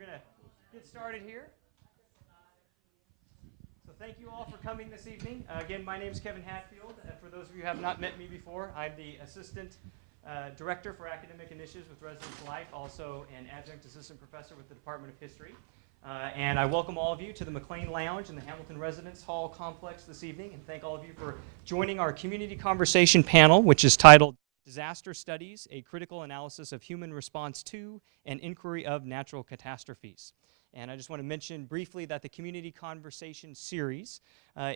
We're going to get started here. So thank you all for coming this evening. Again, my name is Kevin Hatfield. For those of you who have not met me before, I'm the Assistant Director for Academic Initiatives with Residence Life, also an Adjunct Assistant Professor with the Department of History. And I welcome all of you to the McLean Lounge in the Hamilton Residence Hall complex this evening, and thank all of you for joining our community conversation panel, which is titled Disaster Studies, a Critical Analysis of Human Response to and Inquiry of Natural Catastrophes. And I just want to mention briefly that the Community Conversation Series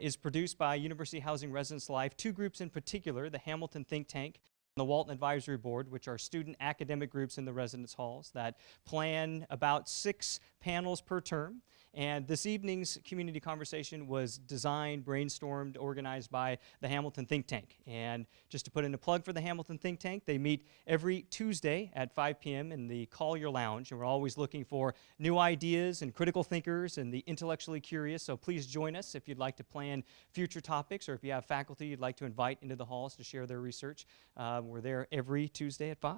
is produced by University Housing Residence Life, two groups in particular, the Hamilton Think Tank and the Walton Advisory Board, which are student academic groups in the residence halls that plan about 6 panels per term. And this evening's community conversation was designed, brainstormed, organized by the Hamilton Think Tank. And just to put in a plug for the Hamilton Think Tank, they meet every Tuesday at 5 p.m. in the Collier Lounge. And we're always looking for new ideas and critical thinkers and the intellectually curious. So please join us if you'd like to plan future topics, or if you have faculty you'd like to invite into the halls to share their research. We're there every Tuesday at 5.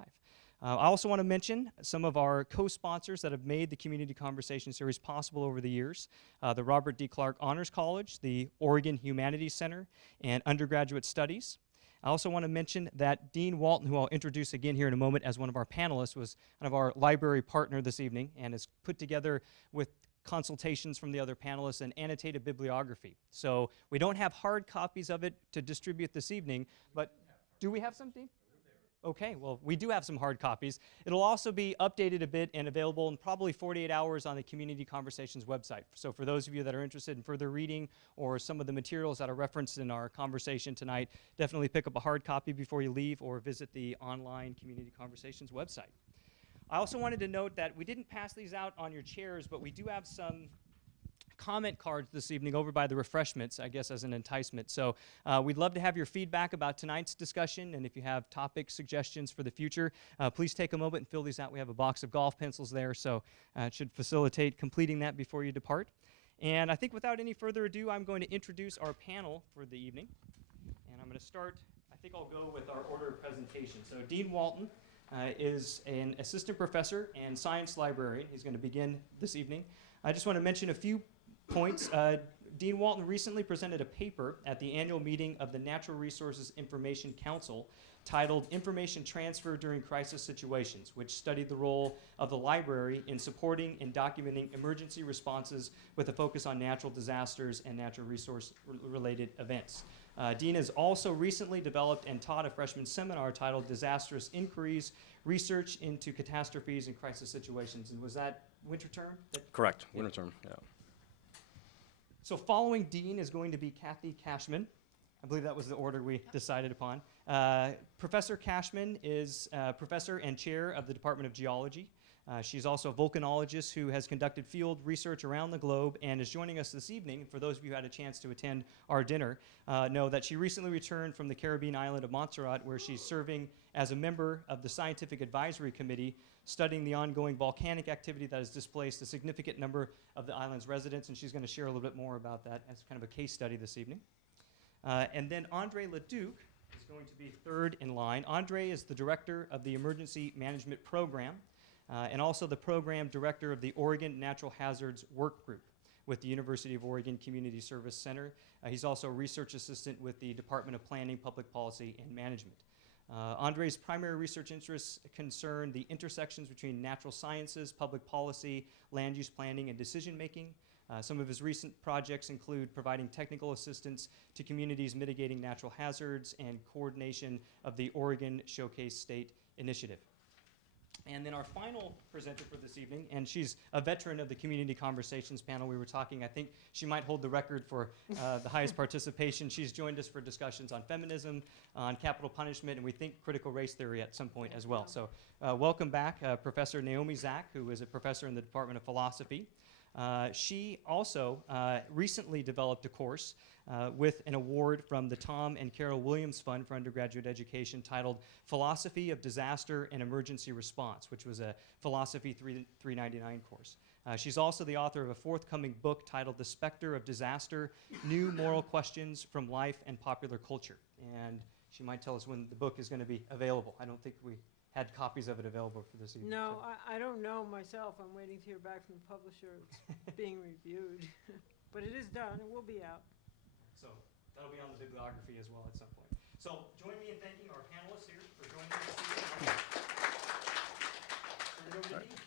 I also want to mention some of our co-sponsors that have made the Community Conversation Series possible over the years. The Robert D. Clark Honors College, the Oregon Humanities Center, and Undergraduate Studies. I also want to mention that Dean Walton, who I'll introduce again here in a moment as one of our panelists, was kind of our library partner this evening and has put together with consultations from the other panelists and annotated bibliography. So we don't have hard copies of it to distribute this evening, but do we have some, Dean? Okay, well, we do have some hard copies. It'll also be updated a bit and available in probably 48 hours on the Community Conversations website. So for those of you that are interested in further reading or some of the materials that are referenced in our conversation tonight, definitely pick up a hard copy before you leave or visit the online Community Conversations website. I also wanted to note that we didn't pass these out on your chairs, but we do have some comment cards this evening over by the refreshments, I guess as an enticement. So we'd love to have your feedback about tonight's discussion, and if you have topic suggestions for the future, please take a moment and fill these out. We have a box of golf pencils there, so it should facilitate completing that before you depart. And I think without any further ado, I'm going to introduce our panel for the evening. And I'm going to start, I think I'll go with our order of presentation. So Dean Walton is an assistant professor and science librarian. He's going to begin this evening. I just want to mention a few points. Dean Walton recently presented a paper at the annual meeting of the Natural Resources Information Council titled Information Transfer During Crisis Situations, which studied the role of the library in supporting and documenting emergency responses with a focus on natural disasters and natural resource-related events. Dean has also recently developed and taught a freshman seminar titled Disastrous Inquiries, Research into Catastrophes and Crisis Situations. And was that winter term? Correct, winter term, yeah. So following Dean is going to be Kathy Cashman. I believe that was the order we decided upon. Professor Cashman is professor and chair of the Department of Geology. She's also a volcanologist who has conducted field research around the globe and is joining us this evening. For those of you who had a chance to attend our dinner, know that she recently returned from the Caribbean island of Montserrat, where she's serving as a member of the Scientific Advisory Committee studying the ongoing volcanic activity that has displaced a significant number of the island's residents, and she's going to share a little bit more about that as kind of a case study this evening. And then Andre LeDuc is going to be third in line. Andre is the director of the Emergency Management Program and also the program director of the Oregon Natural Hazards Work Group with the University of Oregon Community Service Center. He's also a research assistant with the Department of Planning, Public Policy, and Management. Andre's primary research interests concern the intersections between natural sciences, public policy, land use planning, and decision making. Some of his recent projects include providing technical assistance to communities mitigating natural hazards and coordination of the Oregon Showcase State Initiative. And then our final presenter for this evening, and she's a veteran of the Community Conversations panel. We were talking, I think she might hold the record for the highest participation. She's joined us for discussions on feminism, on capital punishment, and we think critical race theory at some point as well. So welcome back, Professor Naomi Zack, who is a professor in the Department of Philosophy. She also recently developed a course with an award from the Tom and Carol Williams Fund for Undergraduate Education titled Philosophy of Disaster and Emergency Response, which was a Philosophy 399 course. She's also the author of a forthcoming book titled The Specter of Disaster, New Moral Questions from Life and Popular Culture. And she might tell us when the book is going to be available. I don't think we had copies of it available for this evening. No, So- I don't know myself. I'm waiting to hear back from the publisher. It's being reviewed. But it is done. It will be out. So that'll be on the bibliography as well at some point. So join me in thanking our panelists here for joining us this evening. Turn it over to Dean.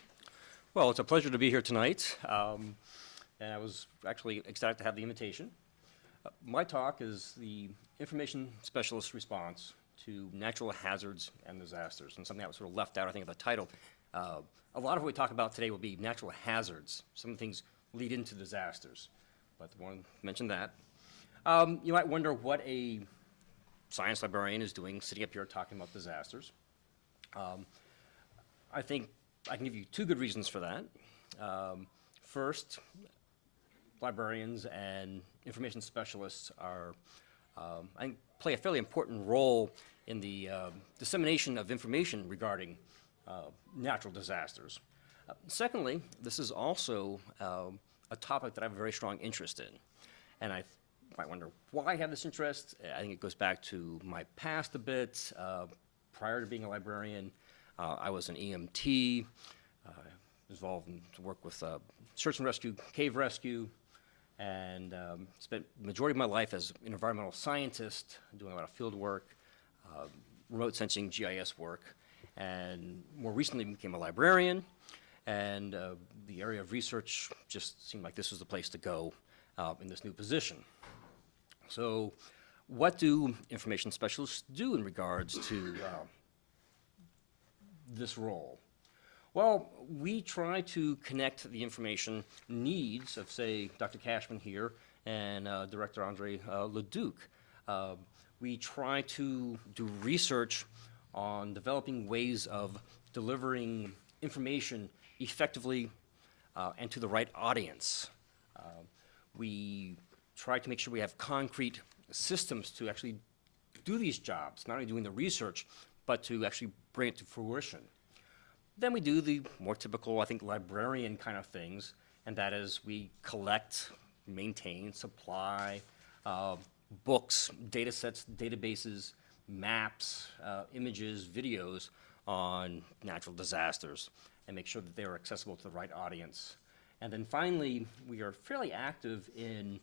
Well, it's a pleasure to be here tonight, and I was actually excited to have the invitation. My talk is the information specialist response to natural hazards and disasters, and something that was sort of left out, I think, of the title. A lot of what we talk about today will be natural hazards. Some things lead into disasters, but I want to mention that. You might wonder what a science librarian is doing sitting up here talking about disasters. I think I can give you two good reasons for that. First, librarians and information specialists are, I think, play a fairly important role in the dissemination of information regarding natural disasters. Secondly, this is also a topic that I have a very strong interest in. And I might wonder why I have this interest. I think it goes back to my past a bit. Prior to being a librarian, I was an EMT, involved in work with search and rescue, cave rescue, and spent the majority of my life as an environmental scientist, doing a lot of field work, remote sensing, GIS work, and more recently became a librarian, and the area of research just seemed like this was the place to go in this new position. So what do information specialists do in regards to this role? Well, we try to connect the information needs of, say, Dr. Cashman here and Director LeDuc. We try to do research on developing ways of delivering information effectively and to the right audience. We try to make sure we have concrete systems to actually do these jobs, not only doing the research, but to actually bring it to fruition. Then we do the more typical, I think, librarian kind of things, and that is we collect, maintain, supply books, data sets, databases, maps, images, videos on natural disasters, and make sure that they are accessible to the right audience. And then finally, we are fairly active in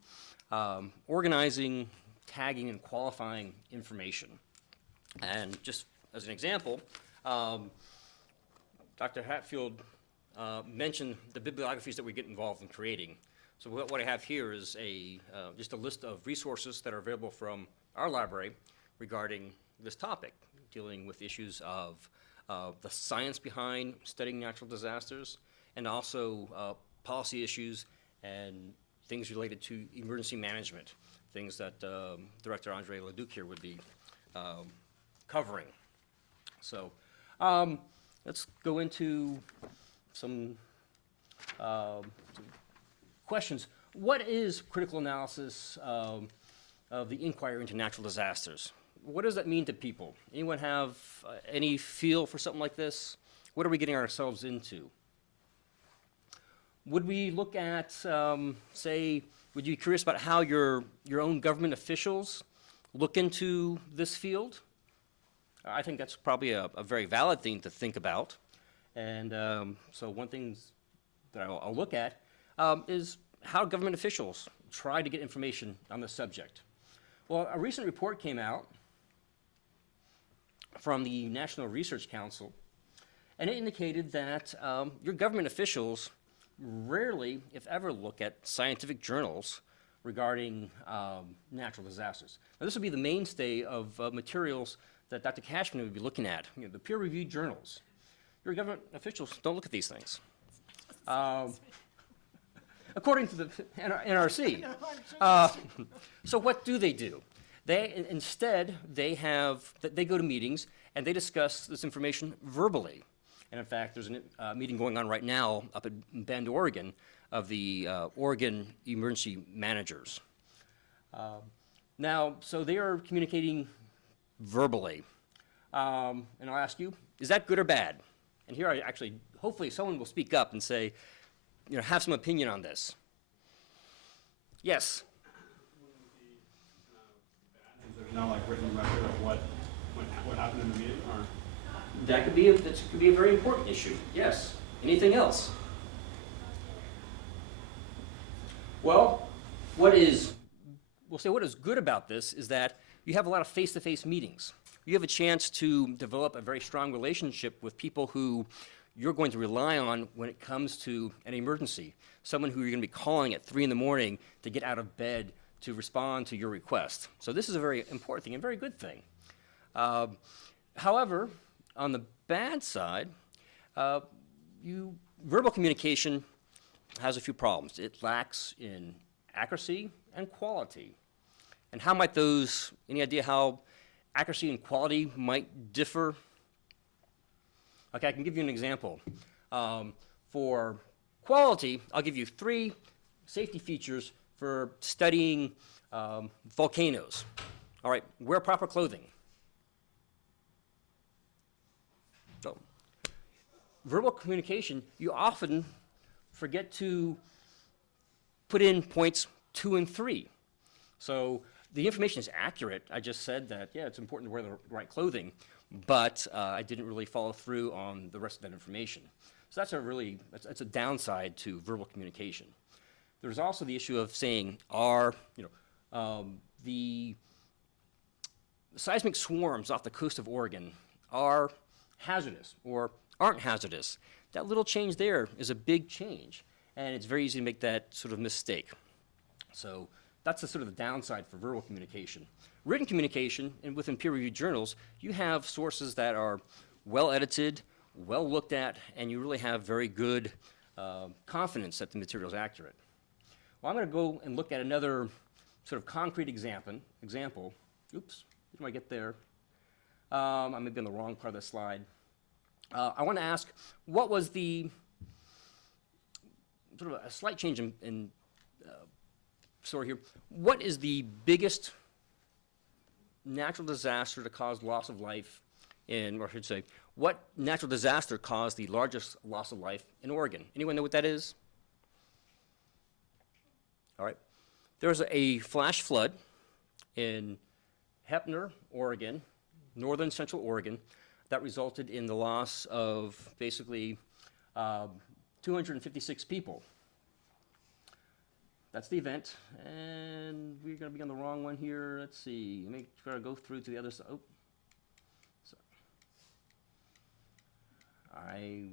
organizing, tagging, and qualifying information. And just as an example, Dr. Hatfield mentioned the bibliographies that we get involved in creating. So what I have here is just a list of resources that are available from our library regarding this topic, dealing with issues of the science behind studying natural disasters, and also policy issues and things related to emergency management, things that Director LeDuc here would be covering. So let's go into some questions. What is critical analysis of the inquiry into natural disasters? What does that mean to people? Anyone have any feel for something like this? What are we getting ourselves into? Would we look at, say, would you be curious about how your own government officials look into this field? I think that's probably a very valid thing to think about. And so one thing that I'll look at is how government officials try to get information on the subject. Well, a recent report came out from the National Research Council, and it indicated that your government officials rarely, if ever, look at scientific journals regarding natural disasters. Now, this would be the mainstay of materials that Dr. Cashman would be looking at, the peer-reviewed journals. Your government officials don't look at these things. According to the NRC. So what do? Instead, they go to meetings and they discuss this information verbally. And in fact, there's a meeting going on right now up in Bend, Oregon, of the Oregon emergency managers. So they are communicating verbally. And I'll ask you, is that good or bad? And here hopefully someone will speak up and say, have some opinion on this. Yes? There's no written record of what happened in the meeting, or? that could be a very important issue. Yes. Anything else? Well, what is good about this is that you have a lot of face-to-face meetings. You have a chance to develop a very strong relationship with people who you're going to rely on when it comes to an emergency. Someone who you're going to be calling at 3 in the morning to get out of bed to respond to your request. So this is a very important thing and very good thing. However, on the bad side, verbal communication has a few problems. It lacks in accuracy and quality. And how might those, any idea how accuracy and quality might differ? Okay, I can give you an example. For quality, I'll give you 3 safety features for studying volcanoes. All right, wear proper clothing. So, verbal communication, you often forget to put in points 2 and 3. So the information is accurate. I just said that, yeah, it's important to wear the right clothing, but I didn't really follow through on the rest of that information. So that's a downside to verbal communication. There's also the issue of saying, the seismic swarms off the coast of Oregon are hazardous or aren't hazardous. That little change there is a big change, and it's very easy to make that sort of mistake. So that's the sort of the downside for verbal communication. Written communication, and within peer-reviewed journals, you have sources that are well edited, well looked at, and you really have very good confidence that the material is accurate. Well, I'm going to go and look at another sort of concrete example. Oops, did I get there? I may be on the wrong part of the slide. I want to ask, what was the sort of a slight change in story here? What is the biggest natural disaster to cause loss of life or I should say, what natural disaster caused the largest loss of life in Oregon? Anyone know what that is? All right. There was a flash flood in Heppner, Oregon, northern central Oregon, that resulted in the loss of basically 256 people. That's the event, and we're going to be on the wrong one here. Let's see. Let me try to go through to the other side. Oh, so I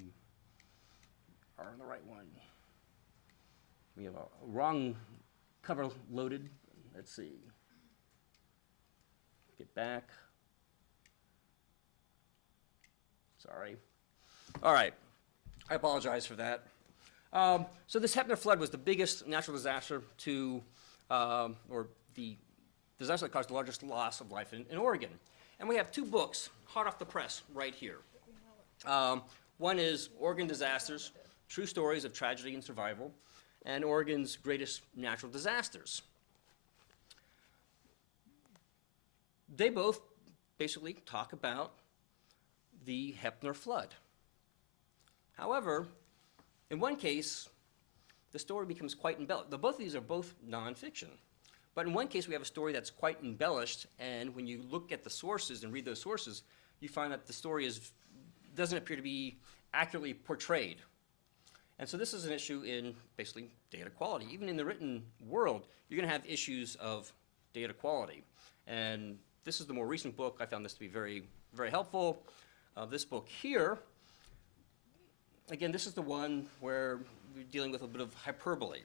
are on the right one. We have a wrong cover loaded. Let's see. Get back. Sorry. All right. I apologize for that. So this Heppner flood was the biggest natural disaster or the disaster that caused the largest loss of life in Oregon. And we have 2 books, hot off the press, right here. One is Oregon Disasters, True Stories of Tragedy and Survival, and Oregon's Greatest Natural Disasters. They both basically talk about the Heppner flood. However, in one case, the story becomes quite embellished. Both of these are both nonfiction. But in one case, we have a story that's quite embellished, and when you look at the sources and read those sources, you find that the story doesn't appear to be accurately portrayed. And so this is an issue in basically data quality. Even in the written world, you're going to have issues of data quality. And this is the more recent book. I found this to be very, very helpful. This book here, again, this is the one where we're dealing with a bit of hyperbole.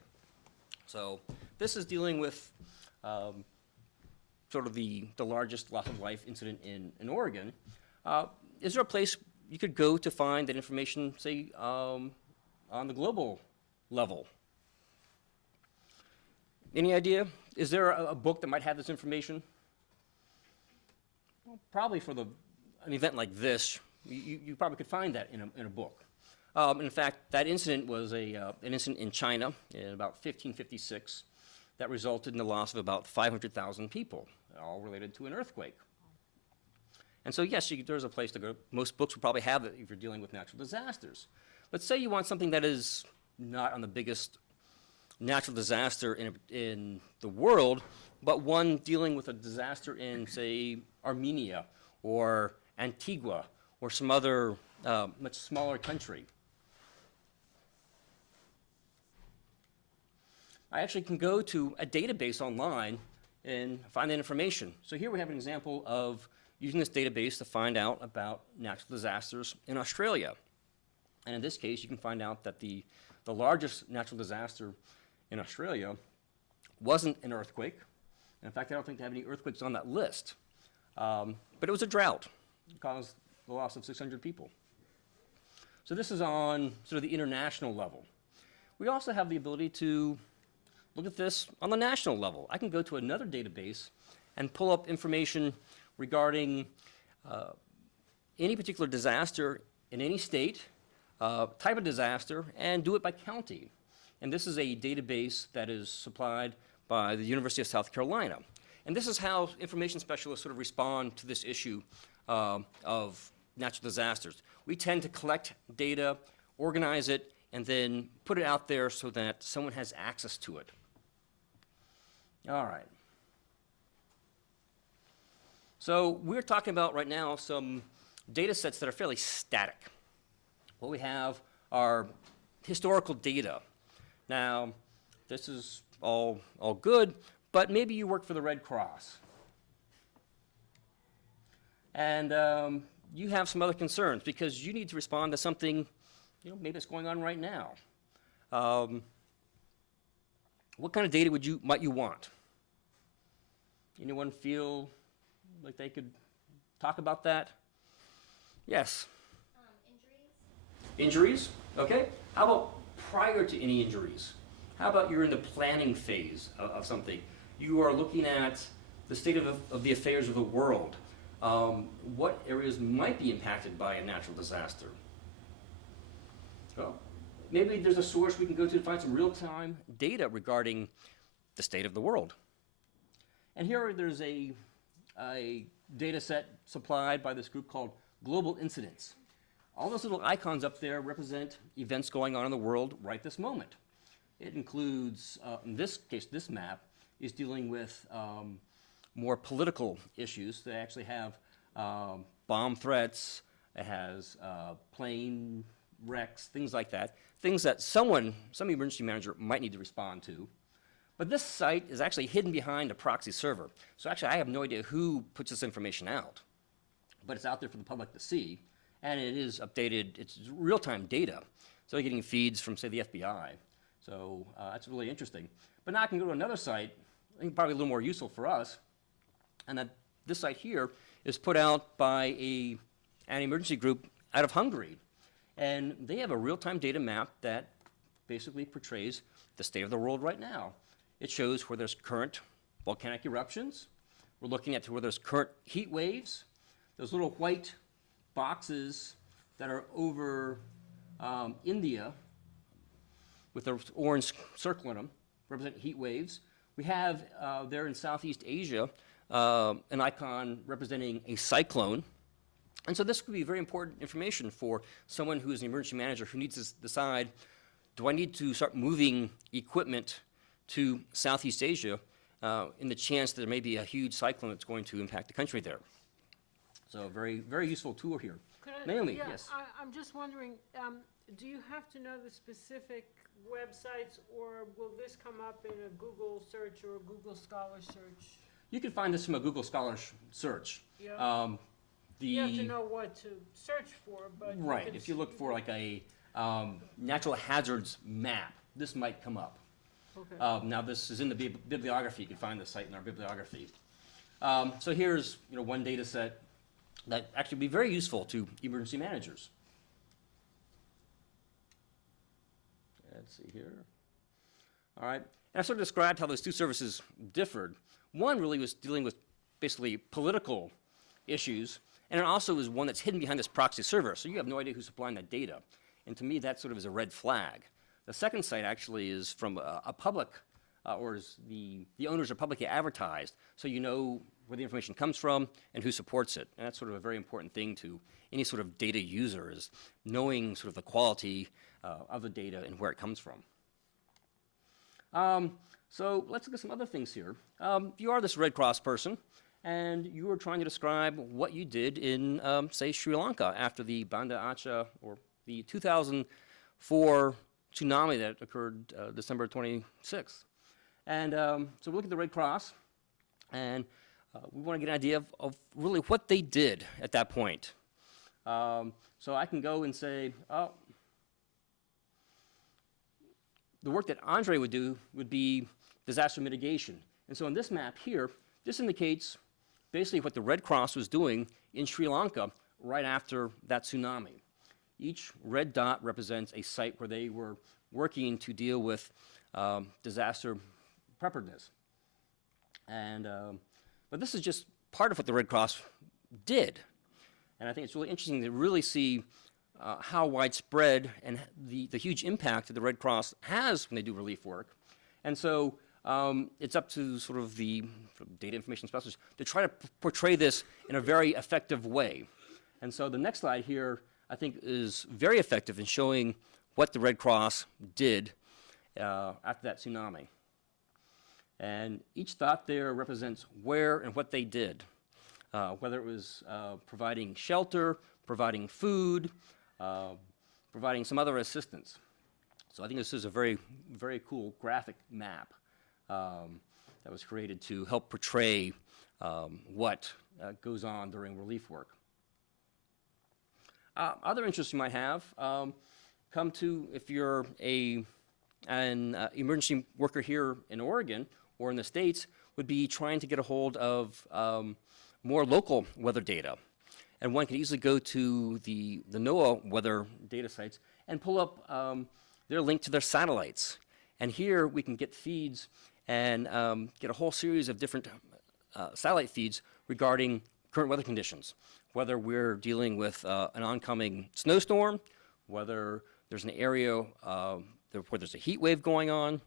So this is dealing with sort of the largest loss of life incident in Oregon. Is there a place you could go to find that information, say, on the global level? Any idea? Is there a book that might have this information? Well, probably for an event like this, you probably could find that in a book. In fact, that incident was an incident in China in about 1556 that resulted in the loss of about 500,000 people, all related to an earthquake. And so, yes, there's a place to go. Most books will probably have it if you're dealing with natural disasters. Let's say you want something that is not on the biggest natural disaster in the world, but one dealing with a disaster in, say, Armenia or Antigua or some other much smaller country. I actually can go to a database online and find that information. So here we have an example of using this database to find out about natural disasters in Australia. And in this case, you can find out that the largest natural disaster in Australia wasn't an earthquake. And in fact, I don't think they have any earthquakes on that list. But it was a drought. It caused the loss of 600 people. So this is on sort of the international level. We also have the ability to look at this on the national level. I can go to another database and pull up information regarding any particular disaster in any state, type of disaster, and do it by county. And this is a database that is supplied by the University of South Carolina. And this is how information specialists sort of respond to this issue of natural disasters. We tend to collect data, organize it, and then put it out there so that someone has access to it. All right. So we're talking about right now some data sets that are fairly static. What we have are historical data. Now, this is all good, but maybe you work for the Red Cross. And you have some other concerns because you need to respond to something, maybe that's going on right now. What kind of data might you want? Anyone feel like they could talk about that? Yes? Injuries? Okay. How about prior to any injuries? How about you're in the planning phase of something? You are looking at the state of the affairs of the world. What areas might be impacted by a natural disaster? Well, maybe there's a source we can go to find some real-time data regarding the state of the world. And here there's a data set supplied by this group called Global Incidents. All those little icons up there represent events going on in the world right this moment. It includes, in this case, this map is dealing with more political issues. They actually have bomb threats, it has plane wrecks, things like that, things that some emergency manager might need to respond to. But this site is actually hidden behind a proxy server. So actually, I have no idea who puts this information out. But it's out there for the public to see, and it is updated. It's real-time data. So you're getting feeds from, say, the FBI. So that's really interesting. But now I can go to another site, I think probably a little more useful for us, and that this site here is put out by an emergency group out of Hungary. And they have a real-time data map that basically portrays the state of the world right now. It shows where there's current volcanic eruptions. We're looking at where there's current heat waves. Those little white boxes that are over India with the orange circle in them represent heat waves. We have there in Southeast Asia an icon representing a cyclone. And so this could be very important information for someone who is an emergency manager who needs to decide, do I need to start moving equipment to Southeast Asia in the chance that there may be a huge cyclone that's going to impact the country there. So very, very useful tool here. Naomi, yeah, yes. I'm just wondering, do you have to know the specific websites, or will this come up in a Google search or a Google Scholar search? You can find this from a Google Scholar search. Yeah. You have to know what to search for, but right. If you look for like a natural hazards map, this might come up. Okay. Now this is in the bibliography. You can find the site in our bibliography. So here's one data set that actually be very useful to emergency managers. Let's see here. All right. And I sort of described how those two services differed. One really was dealing with basically political issues, and it also is one that's hidden behind this proxy server, so you have no idea who's supplying that data. And to me, that sort of is a red flag. The second site actually is from a public, or is the owners are publicly advertised, so you know where the information comes from and who supports it. And that's sort of a very important thing to any sort of data user, is knowing sort of the quality of the data and where it comes from. So let's look at some other things here. If you are this Red Cross person, and you were trying to describe what you did in, say, Sri Lanka after the Banda Aceh, or the 2004 tsunami that occurred December 26th. And so we look at the Red Cross, and we want to get an idea of really what they did at that point. So I can go and say, oh, the work that Andre would do would be disaster mitigation. And so in this map here, this indicates basically what the Red Cross was doing in Sri Lanka right after that tsunami. Each red dot represents a site where they were working to deal with disaster preparedness. And, but this is just part of what the Red Cross did. And I think it's really interesting to really see how widespread and the huge impact that the Red Cross has when they do relief work. And so it's up to sort of the data information specialists to try to portray this in a very effective way. And so the next slide here, I think, is very effective in showing what the Red Cross did after that tsunami. And each dot there represents where and what they did, whether it was providing shelter, providing food, providing some other assistance. So I think this is a very, very cool graphic map that was created to help portray what goes on during relief work. Other interests you might have come to if you're an emergency worker here in Oregon or in the States, would be trying to get a hold of more local weather data. And one can easily go to the NOAA weather data sites and pull up their link to their satellites. And here we can get feeds and get a whole series of different satellite feeds regarding current weather conditions, whether we're dealing with an oncoming snowstorm, whether there's an area where there's a heat wave going on.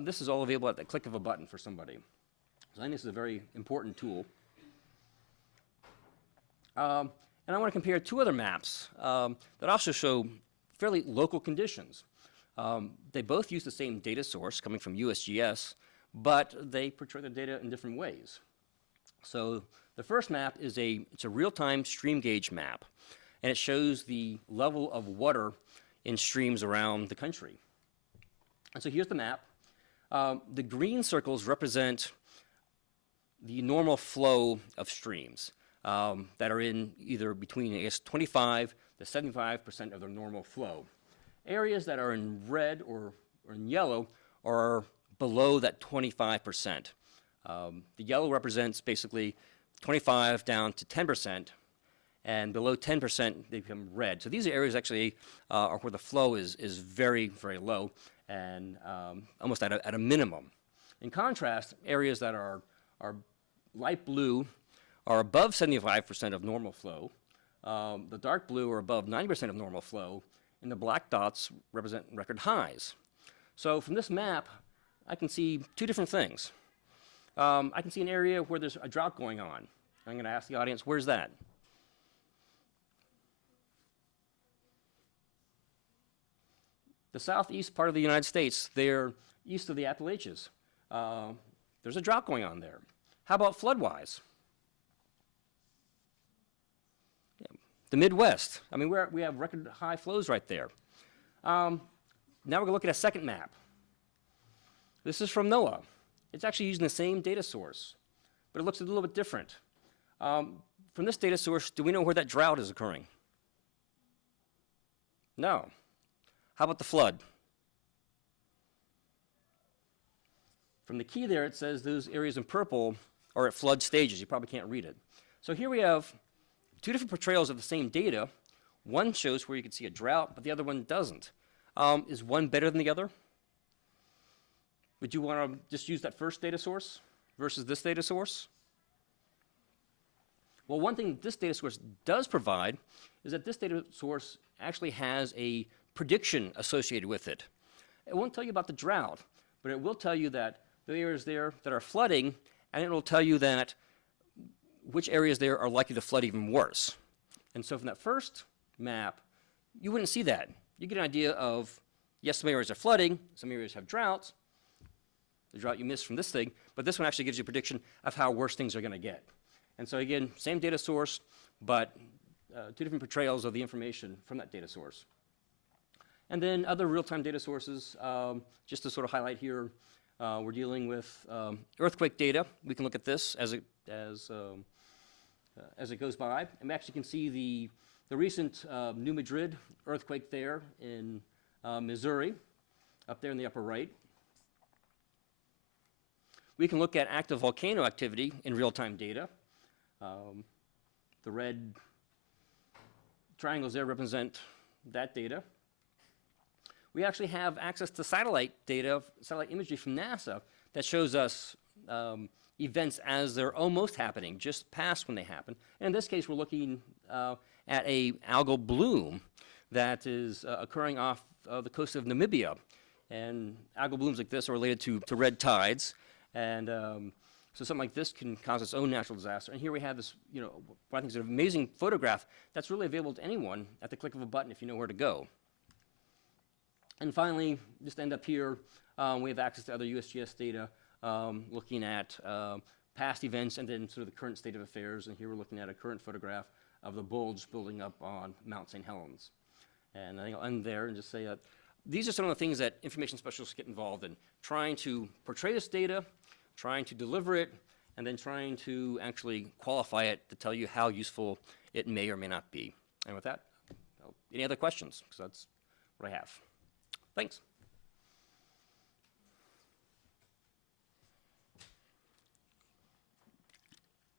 This is all available at the click of a button for somebody. So I think this is a very important tool. And I want to compare two other maps that also show fairly local conditions. They both use the same data source coming from USGS, but they portray the data in different ways. So the first map is it's a real-time Streamgage Map, and it shows the level of water in streams around the country. And so here's the map. The green circles represent the normal flow of streams that are in either between, I guess, 25 to 75% of their normal flow. Areas that are in red or in yellow are below that 25%. The yellow represents basically 25 down to 10%, and below 10% they become red. So these areas actually are where the flow is very, very low and almost at a minimum. In contrast, areas that are light blue are above 75% of normal flow. The dark blue are above 90% of normal flow, and the black dots represent record highs. So from this map, I can see two different things. I can see an area where there's a drought going on. I'm going to ask the audience, where's that? The southeast part of the United States, they're east of the Appalachians. There's a drought going on there. How about flood-wise? Yeah, the Midwest. I mean, we have record high flows right there. Now we're going to look at a second map. This is from NOAA. It's actually using the same data source, but it looks a little bit different. From this data source, do we know where that drought is occurring? No. How about the flood? From the key there, it says those areas in purple are at flood stages. You probably can't read it. So here we have two different portrayals of the same data. One shows where you can see a drought, but the other one doesn't. Is one better than the other? Would you want to just use that first data source versus this data source? Well, one thing this data source does provide is that this data source actually has a prediction associated with it. It won't tell you about the drought, but it will tell you that the areas there that are flooding, and it will tell you that which areas there are likely to flood even worse. And so from that first map, you wouldn't see that. You get an idea of, yes, some areas are flooding, some areas have droughts, the drought you missed from this thing, but this one actually gives you a prediction of how worse things are going to get. And so again, same data source, but two different portrayals of the information from that data source. And then other real-time data sources, just to sort of highlight here, we're dealing with earthquake data. We can look at this as it goes by, and we actually can see the recent New Madrid earthquake there in Missouri, up there in the upper right. We can look at active volcano activity in real-time data. The red triangles there represent that data. We actually have access to satellite data, satellite imagery from NASA that shows us events as they're almost happening, just past when they happen. And in this case, we're looking at a algal bloom that is occurring off the coast of Namibia. And algal blooms like this are related to red tides. And so something like this can cause its own natural disaster. And here we have this, what I think is an amazing photograph that's really available to anyone at the click of a button if you know where to go. And finally, just end up here, we have access to other USGS data, looking at past events and then sort of the current state of affairs. And here we're looking at a current photograph of the bulge building up on Mount St. Helens. And I think I'll end there and just say that these are some of the things that information specialists get involved in, trying to portray this data, trying to deliver it, and then trying to actually qualify it to tell you how useful it may or may not be. And with that, any other questions? Because that's what I have. Thanks.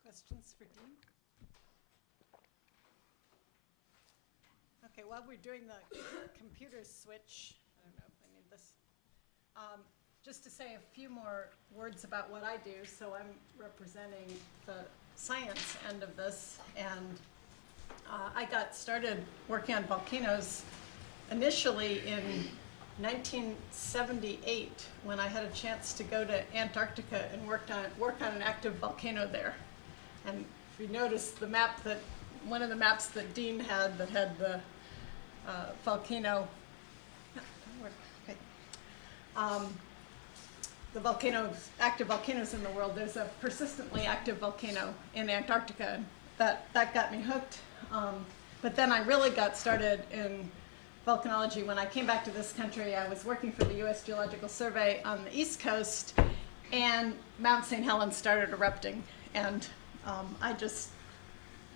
Questions for Dean? Okay, while we're doing the computer switch, I don't know if I need this, just to say a few more words about what I do. So I'm representing the science end of this, and I got started working on volcanoes initially in 1978 when I had a chance to go to Antarctica and work on an active volcano there. And if you notice the map one of the maps that Dean had that had the volcano, the active volcanoes in the world, there's a persistently active volcano in Antarctica. That got me hooked. But then I really got started in volcanology when I came back to this country. I was working for the U.S. Geological Survey on the East Coast, and Mount St. Helens started erupting. And I just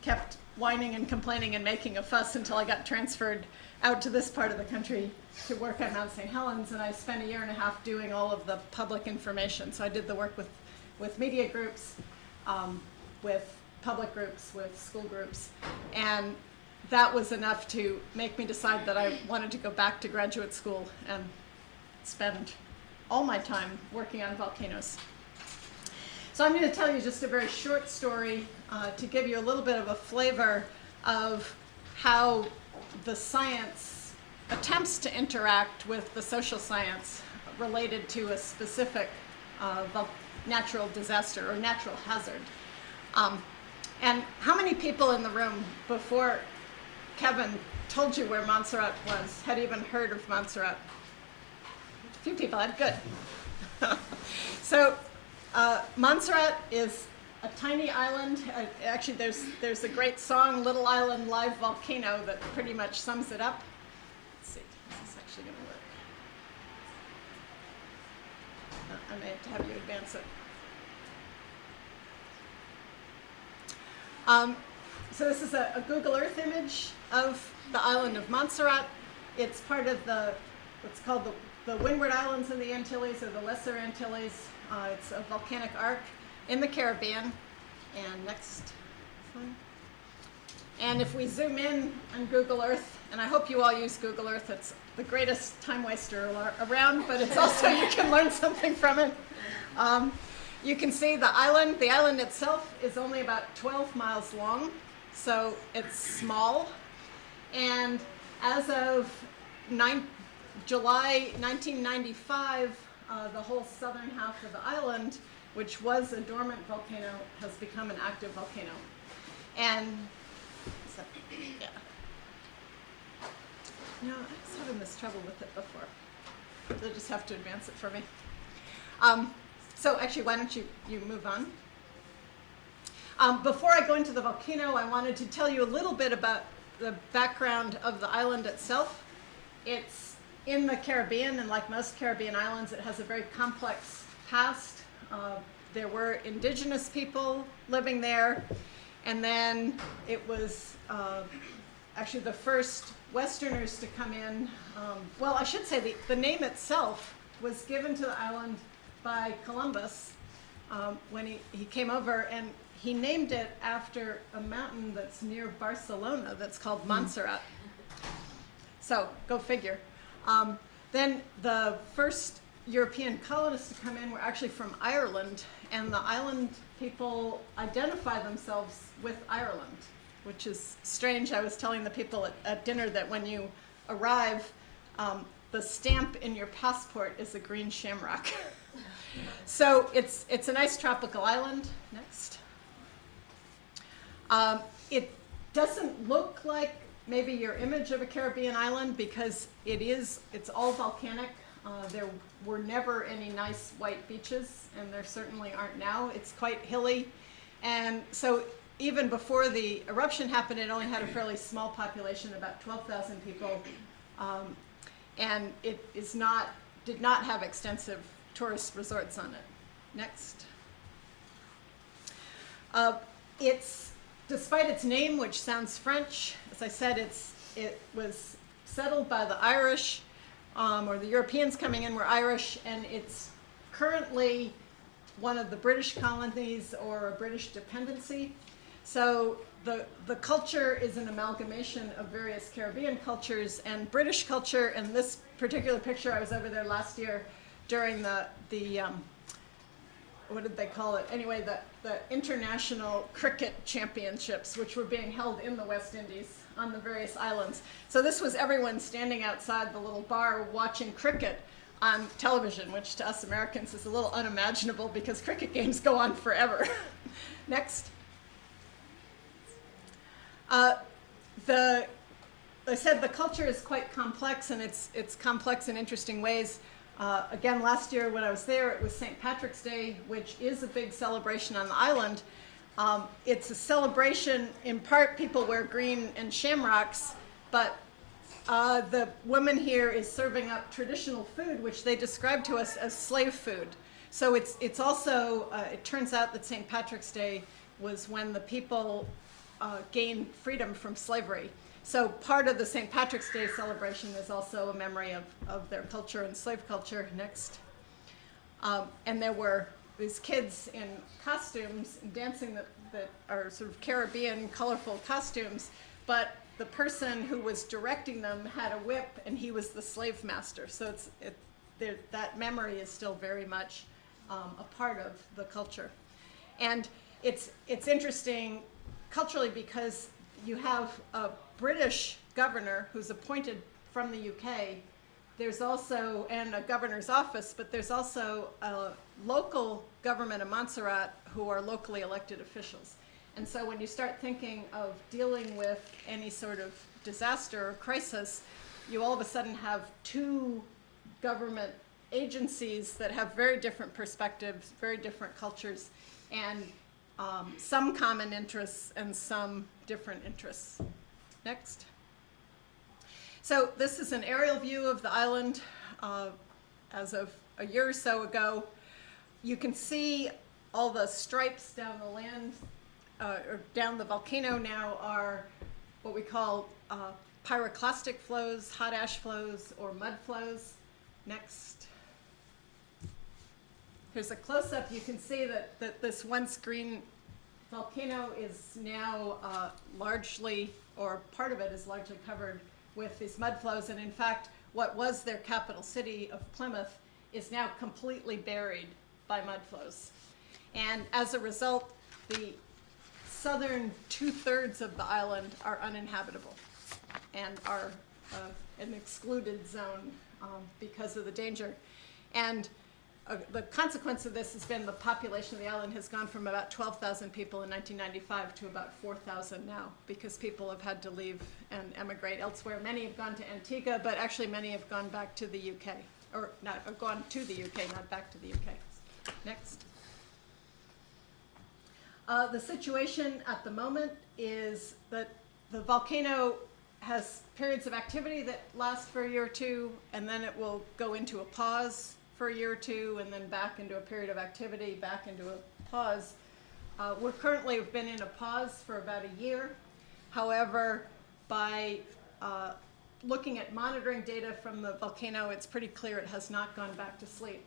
kept whining and complaining and making a fuss until I got transferred out to this part of the country to work on Mount St. Helens, and I spent a year and a half doing all of the public information. So I did the work with media groups, with public groups, with school groups, and that was enough to make me decide that I wanted to go back to graduate school and spend all my time working on volcanoes. So I'm going to tell you just a very short story to give you a little bit of a flavor of how the science attempts to interact with the social science related to a specific natural disaster or natural hazard. And how many people in the room before Kevin told you where Montserrat was had even heard of Montserrat? A few people had, good. So Montserrat is a tiny island. Actually, there's a great song, Little Island Live Volcano, that pretty much sums it up. Let's see, is this actually going to work? I may have to have you advance it. So this is a Google Earth image of the island of Montserrat. It's part of what's called the Windward Islands in the Antilles, or the Lesser Antilles. It's a volcanic arc in the Caribbean. And next slide. And if we zoom in on Google Earth, and I hope you all use Google Earth, it's the greatest time waster around, but it's also, you can learn something from it. You can see the island. The island itself is only about 12 miles long, so it's small. And as of July 1995, the whole southern half of the island, which was a dormant volcano, has become an active volcano. And, so, yeah. No, I was having this trouble with it before. They'll just have to advance it for me. So actually, why don't you move on? Before I go into the volcano, I wanted to tell you a little bit about the background of the island itself. It's in the Caribbean, and like most Caribbean islands, it has a very complex past. There were indigenous people living there, and then it was actually the first Westerners to come in. Well, I should say the name itself was given to the island by Columbus when he came over, and he named it after a mountain that's near Barcelona that's called Montserrat. So, go figure. Then the first European colonists to come in were actually from Ireland, and the island people identify themselves with Ireland, which is strange. I was telling the people at dinner that when you arrive, the stamp in your passport is a green shamrock. So it's a nice tropical island. Next. It doesn't look like maybe your image of a Caribbean island because it's all volcanic. There were never any nice white beaches, and there certainly aren't now. It's quite hilly. And so even before the eruption happened, it only had a fairly small population, about 12,000 people. And it did not have extensive tourist resorts on it. Next. Despite its name, which sounds French, as I said, it was settled by the Irish, or the Europeans coming in were Irish, and it's currently one of the British colonies or a British dependency. So the culture is an amalgamation of various Caribbean cultures and British culture. In this particular picture, I was over there last year during the what did they call it? Anyway, the international cricket championships, which were being held in the West Indies on the various islands. So this was everyone standing outside the little bar watching cricket on television, which to us Americans is a little unimaginable because cricket games go on forever. Next. I said the culture is quite complex, and it's complex in interesting ways. Again, last year when I was there, it was St. Patrick's Day, which is a big celebration on the island. It's a celebration, in part people wear green and shamrocks, but the woman here is serving up traditional food, which they describe to us as slave food. So it's also, it turns out that St. Patrick's Day was when the people gained freedom from slavery. So part of the St. Patrick's Day celebration is also a memory of their culture and slave culture. Next. And there were these kids in costumes dancing that are sort of Caribbean colorful costumes, but the person who was directing them had a whip, and he was the slave master. So that memory is still very much a part of the culture. And it's interesting culturally because you have a British governor who's appointed from the UK. There's also, and a governor's office, but there's also a local government of Montserrat who are locally elected officials. And so when you start thinking of dealing with any sort of disaster or crisis, you all of a sudden have two government agencies that have very different perspectives, very different cultures, and some common interests and some different interests. Next. So this is an aerial view of the island as of a year or so ago. You can see all the stripes down the land, or down the volcano now are what we call pyroclastic flows, hot ash flows, or mud flows. Next. Here's a close-up. You can see that this once green volcano is now largely, or part of it is largely covered with these mud flows. And in fact, what was their capital city of Plymouth is now completely buried by mud flows. And as a result, the southern 2/3 of the island are uninhabitable and are an excluded zone because of the danger. And the consequence of this has been the population of the island has gone from about 12,000 people in 1995 to about 4,000 now, because people have had to leave and emigrate elsewhere. Many have gone to Antigua, but actually many have gone back to the UK, or not, have gone to the UK, not back to the UK. Next. The situation at the moment is that the volcano has periods of activity that last for a year or two, and then it will go into a pause for a year or two, and then back into a period of activity, back into a pause. We're currently have been in a pause for about a year. However, by looking at monitoring data from the volcano, it's pretty clear it has not gone back to sleep.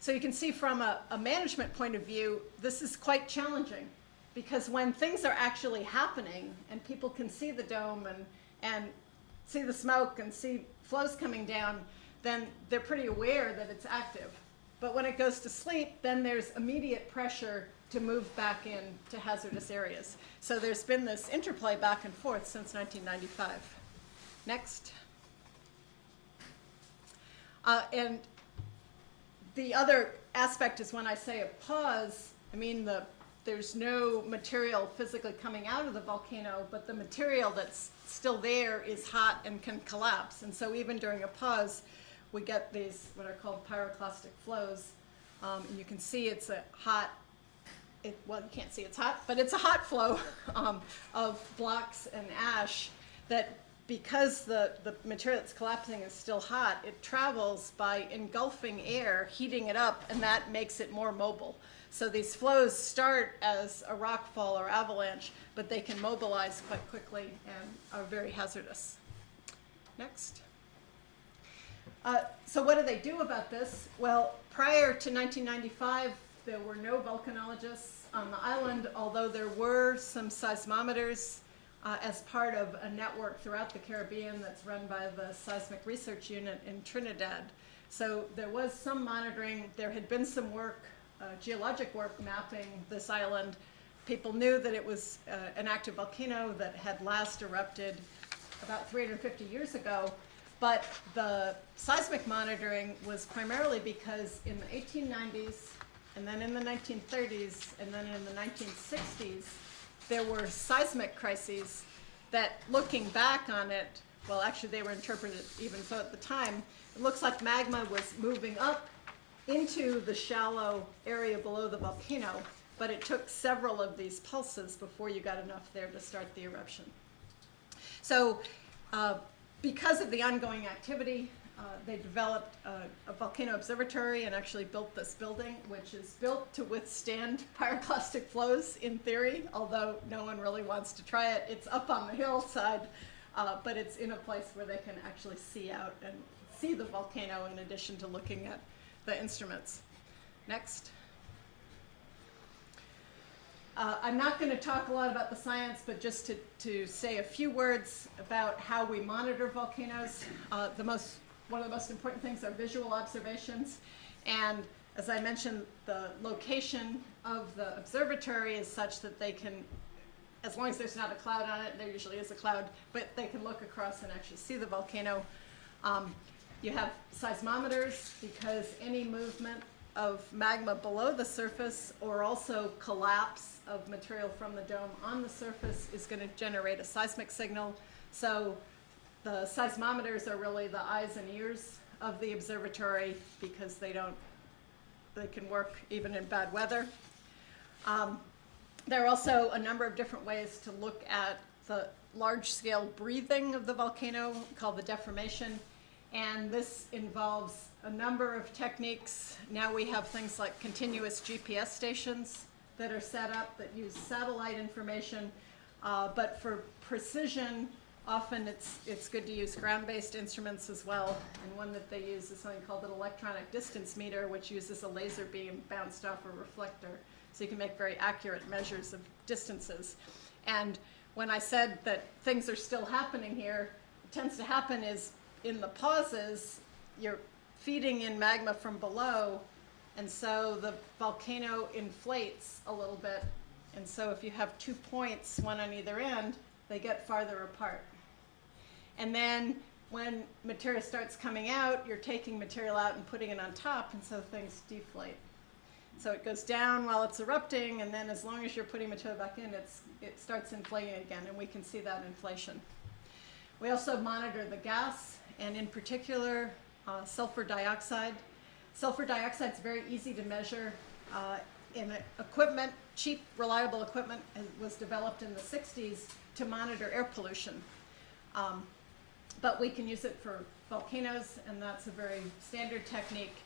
So you can see from a management point of view, this is quite challenging, because when things are actually happening and people can see the dome and see the smoke and see flows coming down, then they're pretty aware that it's active. But when it goes to sleep, then there's immediate pressure to move back into hazardous areas. So there's been this interplay back and forth since 1995. Next. And the other aspect is when I say a pause, I mean there's no material physically coming out of the volcano, but the material that's still there is hot and can collapse. And so even during a pause, we get these what are called pyroclastic flows. And you can see it's a hot, well, you can't see it's hot, but it's a hot flow of blocks and ash that, because the material that's collapsing is still hot, it travels by engulfing air, heating it up, and that makes it more mobile. So these flows start as a rockfall or avalanche, but they can mobilize quite quickly and are very hazardous. Next. So what do they do about this? Well, prior to 1995, there were no volcanologists on the island, although there were some seismometers as part of a network throughout the Caribbean that's run by the Seismic Research Unit in Trinidad. So there was some monitoring. There had been some work, geologic work, mapping this island. People knew that it was an active volcano that had last erupted about 350 years ago. But the seismic monitoring was primarily because in the 1890s, and then in the 1930s, and then in the 1960s, there were seismic crises that, looking back on it, well, actually they were interpreted even so at the time, it looks like magma was moving up into the shallow area below the volcano, but it took several of these pulses before you got enough there to start the eruption. So because of the ongoing activity, they developed a volcano observatory and actually built this building, which is built to withstand pyroclastic flows in theory, although no one really wants to try it. It's up on the hillside, but it's in a place where they can actually see out and see the volcano in addition to looking at the instruments. Next. I'm not going to talk a lot about the science, but just to say a few words about how we monitor volcanoes. One of the most important things are visual observations. And as I mentioned, the location of the observatory is such that they can, as long as there's not a cloud on it, there usually is a cloud, but they can look across and actually see the volcano. You have seismometers, because any movement of magma below the surface or also collapse of material from the dome on the surface is going to generate a seismic signal. So the seismometers are really the eyes and ears of the observatory, because they can work even in bad weather. There are also a number of different ways to look at the large-scale breathing of the volcano, called the deformation, and this involves a number of techniques. Now we have things like continuous GPS stations that are set up that use satellite information, but for precision, often it's good to use ground-based instruments as well, and one that they use is something called an electronic distance meter, which uses a laser beam bounced off a reflector, so you can make very accurate measures of distances. And when I said that things are still happening here, what tends to happen is in the pauses, you're feeding in magma from below, and so the volcano inflates a little bit. And so if you have 2 points, one on either end, they get farther apart. And then when material starts coming out, you're taking material out and putting it on top, and so things deflate. So it goes down while it's erupting, and then as long as you're putting material back in, it starts inflating again, and we can see that inflation. We also monitor the gas, and in particular, sulfur dioxide. Sulfur dioxide is very easy to measure. in equipment, cheap, reliable equipment was developed in the 60s to monitor air pollution. But we can use it for volcanoes, and that's a very standard technique.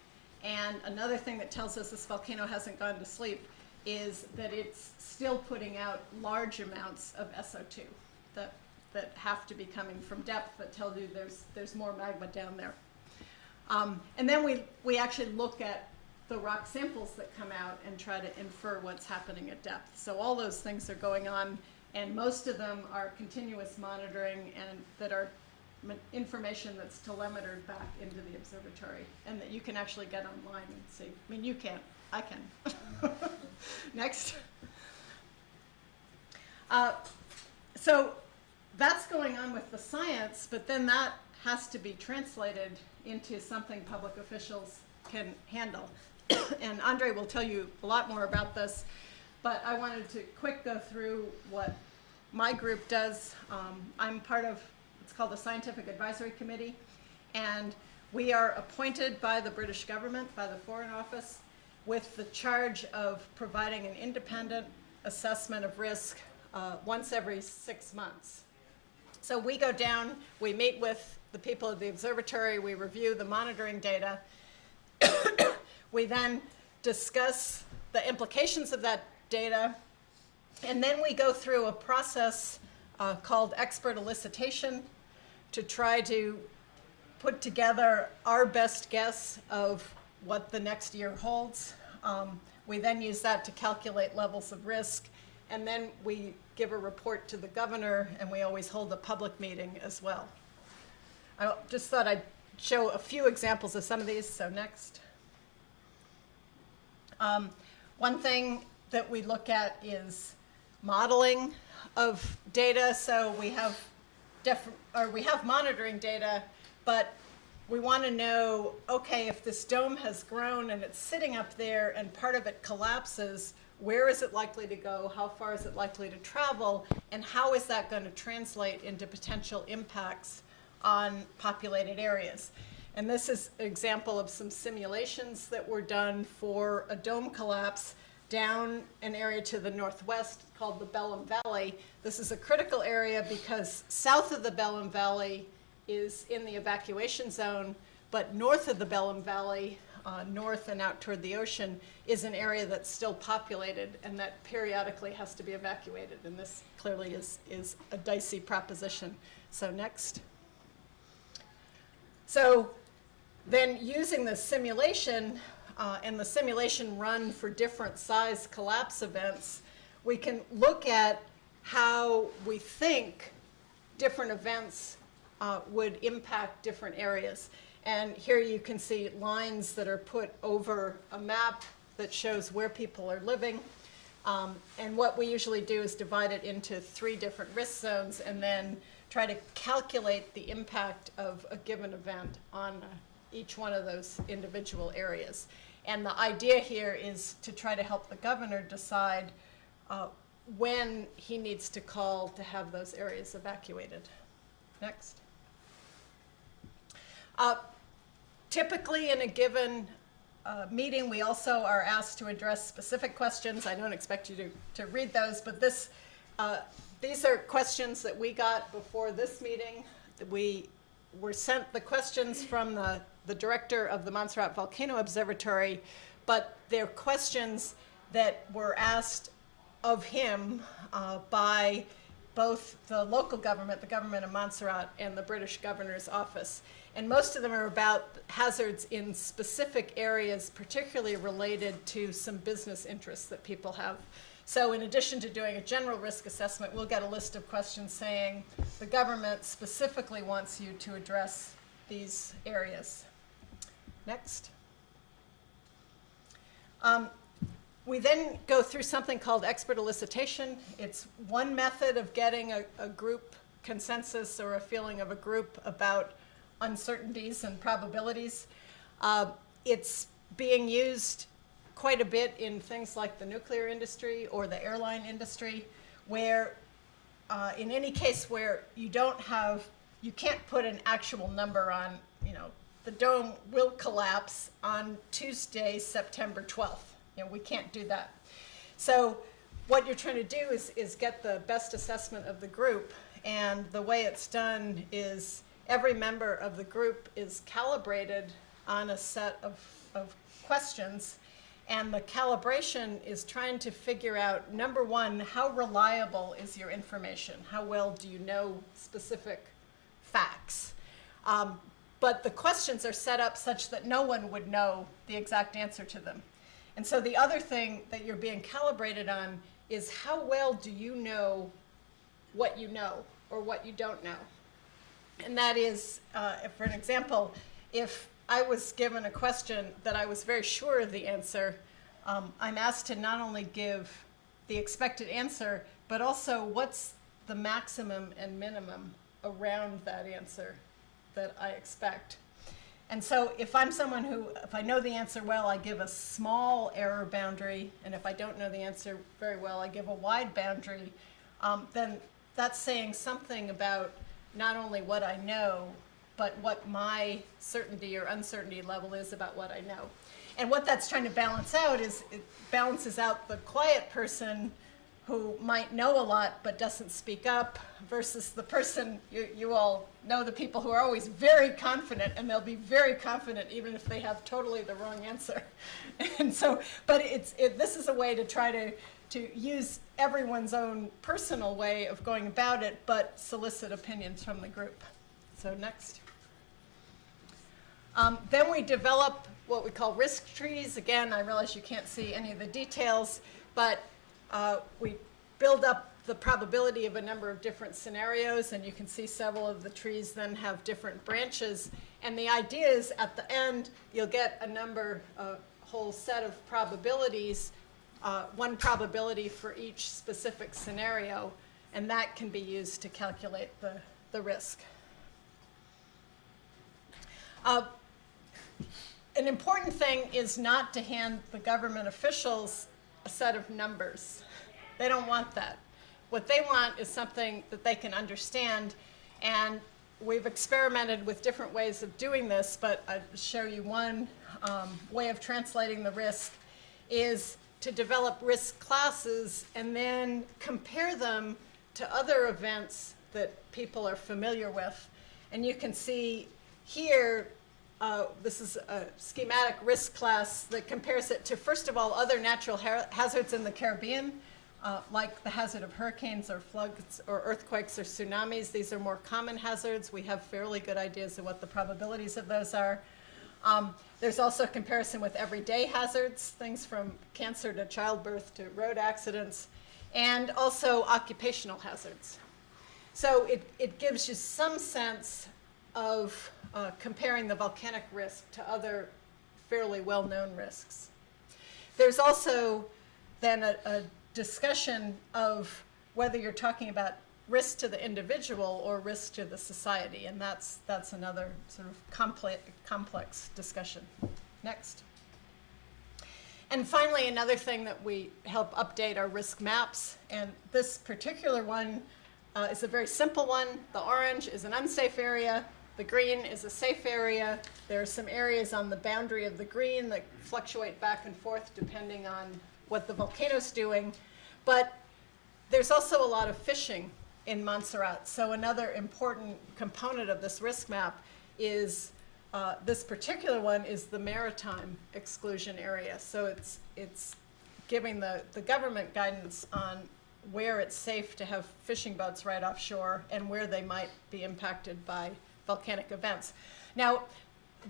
And another thing that tells us this volcano hasn't gone to sleep is that it's still putting out large amounts of SO2 that have to be coming from depth, that tell you there's more magma down there. And then we actually look at the rock samples that come out and try to infer what's happening at depth. So all those things are going on, and most of them are continuous monitoring and that are information that's telemetered back into the observatory and that you can actually get online and see. I mean, you can't, I can. Next. So that's going on with the science, but then that has to be translated into something public officials can handle. And Andre will tell you a lot more about this, but I wanted to quick go through what my group does. I'm part of, it's called the Scientific Advisory Committee, and we are appointed by the British government, by the Foreign Office, with the charge of providing an independent assessment of risk once every 6 months. So we go down, we meet with the people of the observatory, we review the monitoring data. We then discuss the implications of that data, and then we go through a process called expert elicitation to try to put together our best guess of what the next year holds. We then use that to calculate levels of risk, and then we give a report to the governor, and we always hold a public meeting as well. I just thought I'd show a few examples of some of these, so next. One thing that we look at is modeling of data. So we have monitoring data, but we want to know, okay, if this dome has grown and it's sitting up there and part of it collapses, where is it likely to go? How far is it likely to travel? And how is that going to translate into potential impacts on populated areas? And this is an example of some simulations that were done for a dome collapse down an area to the northwest called the Belém Valley. This is a critical area because south of the Belém Valley is in the evacuation zone, but north of the Belém Valley, north and out toward the ocean, is an area that's still populated and that periodically has to be evacuated. And this clearly is a dicey proposition. So next. So then using the simulation and the simulation run for different size collapse events, we can look at how we think different events would impact different areas. And here you can see lines that are put over a map that shows where people are living. And what we usually do is divide it into 3 different risk zones and then try to calculate the impact of a given event on each one of those individual areas. And the idea here is to try to help the governor decide when he needs to call to have those areas evacuated. Next. Typically in a given meeting, we also are asked to address specific questions. I don't expect you to read those, but these are questions that we got before this meeting. We were sent the questions from the director of the Montserrat Volcano Observatory, but they're questions that were asked of him by both the local government, the government of Montserrat, and the British governor's office. And most of them are about hazards in specific areas, particularly related to some business interests that people have. So in addition to doing a general risk assessment, we'll get a list of questions saying the government specifically wants you to address these areas. Next. We then go through something called expert elicitation. It's one method of getting a group consensus or a feeling of a group about uncertainties and probabilities. It's being used quite a bit in things like the nuclear industry or the airline industry, where in any case where you can't put an actual number on, the dome will collapse on Tuesday, September 12th. we can't do that. So what you're trying to do is get the best assessment of the group, and the way it's done is every member of the group is calibrated on a set of questions, and the calibration is trying to figure out, number one, how reliable is your information? How well do you know specific facts? But the questions are set up such that no one would know the exact answer to them. And so the other thing that you're being calibrated on is how well do you know what you know or what you don't know. And that is, for an example, if I was given a question that I was very sure of the answer, I'm asked to not only give the expected answer, but also what's the maximum and minimum around that answer that I expect. And so if I'm someone who, if I know the answer well, I give a small error boundary, and if I don't know the answer very well, I give a wide boundary, then that's saying something about not only what I know, but what my certainty or uncertainty level is about what I know. And what that's trying to balance out is it balances out the quiet person who might know a lot but doesn't speak up versus the person, you all know the people who are always very confident, and they'll be very confident even if they have totally the wrong answer. And so, but this is a way to try to use everyone's own personal way of going about it, but solicit opinions from the group. So next. Then we develop what we call risk trees. Again, I realize you can't see any of the details, but we build up the probability of a number of different scenarios, and you can see several of the trees then have different branches. And the idea is at the end, you'll get a whole set of probabilities, one probability for each specific scenario, and that can be used to calculate the risk. An important thing is not to hand the government officials a set of numbers. They don't want that. What they want is something that they can understand, and we've experimented with different ways of doing this, but I'll show you one way of translating the risk is to develop risk classes and then compare them to other events that people are familiar with. And you can see here, this is a schematic risk class that compares it to, first of all, other natural hazards in the Caribbean, like the hazard of hurricanes or floods or earthquakes or tsunamis. These are more common hazards. We have fairly good ideas of what the probabilities of those are. There's also a comparison with everyday hazards, things from cancer to childbirth to road accidents, and also occupational hazards. So it gives you some sense of comparing the volcanic risk to other fairly well-known risks. There's also then a discussion of whether you're talking about risk to the individual or risk to the society, and that's another sort of complex discussion. Next. And finally, another thing that we help update are risk maps, and this particular one is a very simple one. The orange is an unsafe area. The green is a safe area. There are some areas on the boundary of the green that fluctuate back and forth depending on what the volcano's doing. But there's also a lot of fishing in Montserrat. So another important component of this risk map is this particular one is the maritime exclusion area. So it's giving the government guidance on where it's safe to have fishing boats right offshore and where they might be impacted by volcanic events. Now,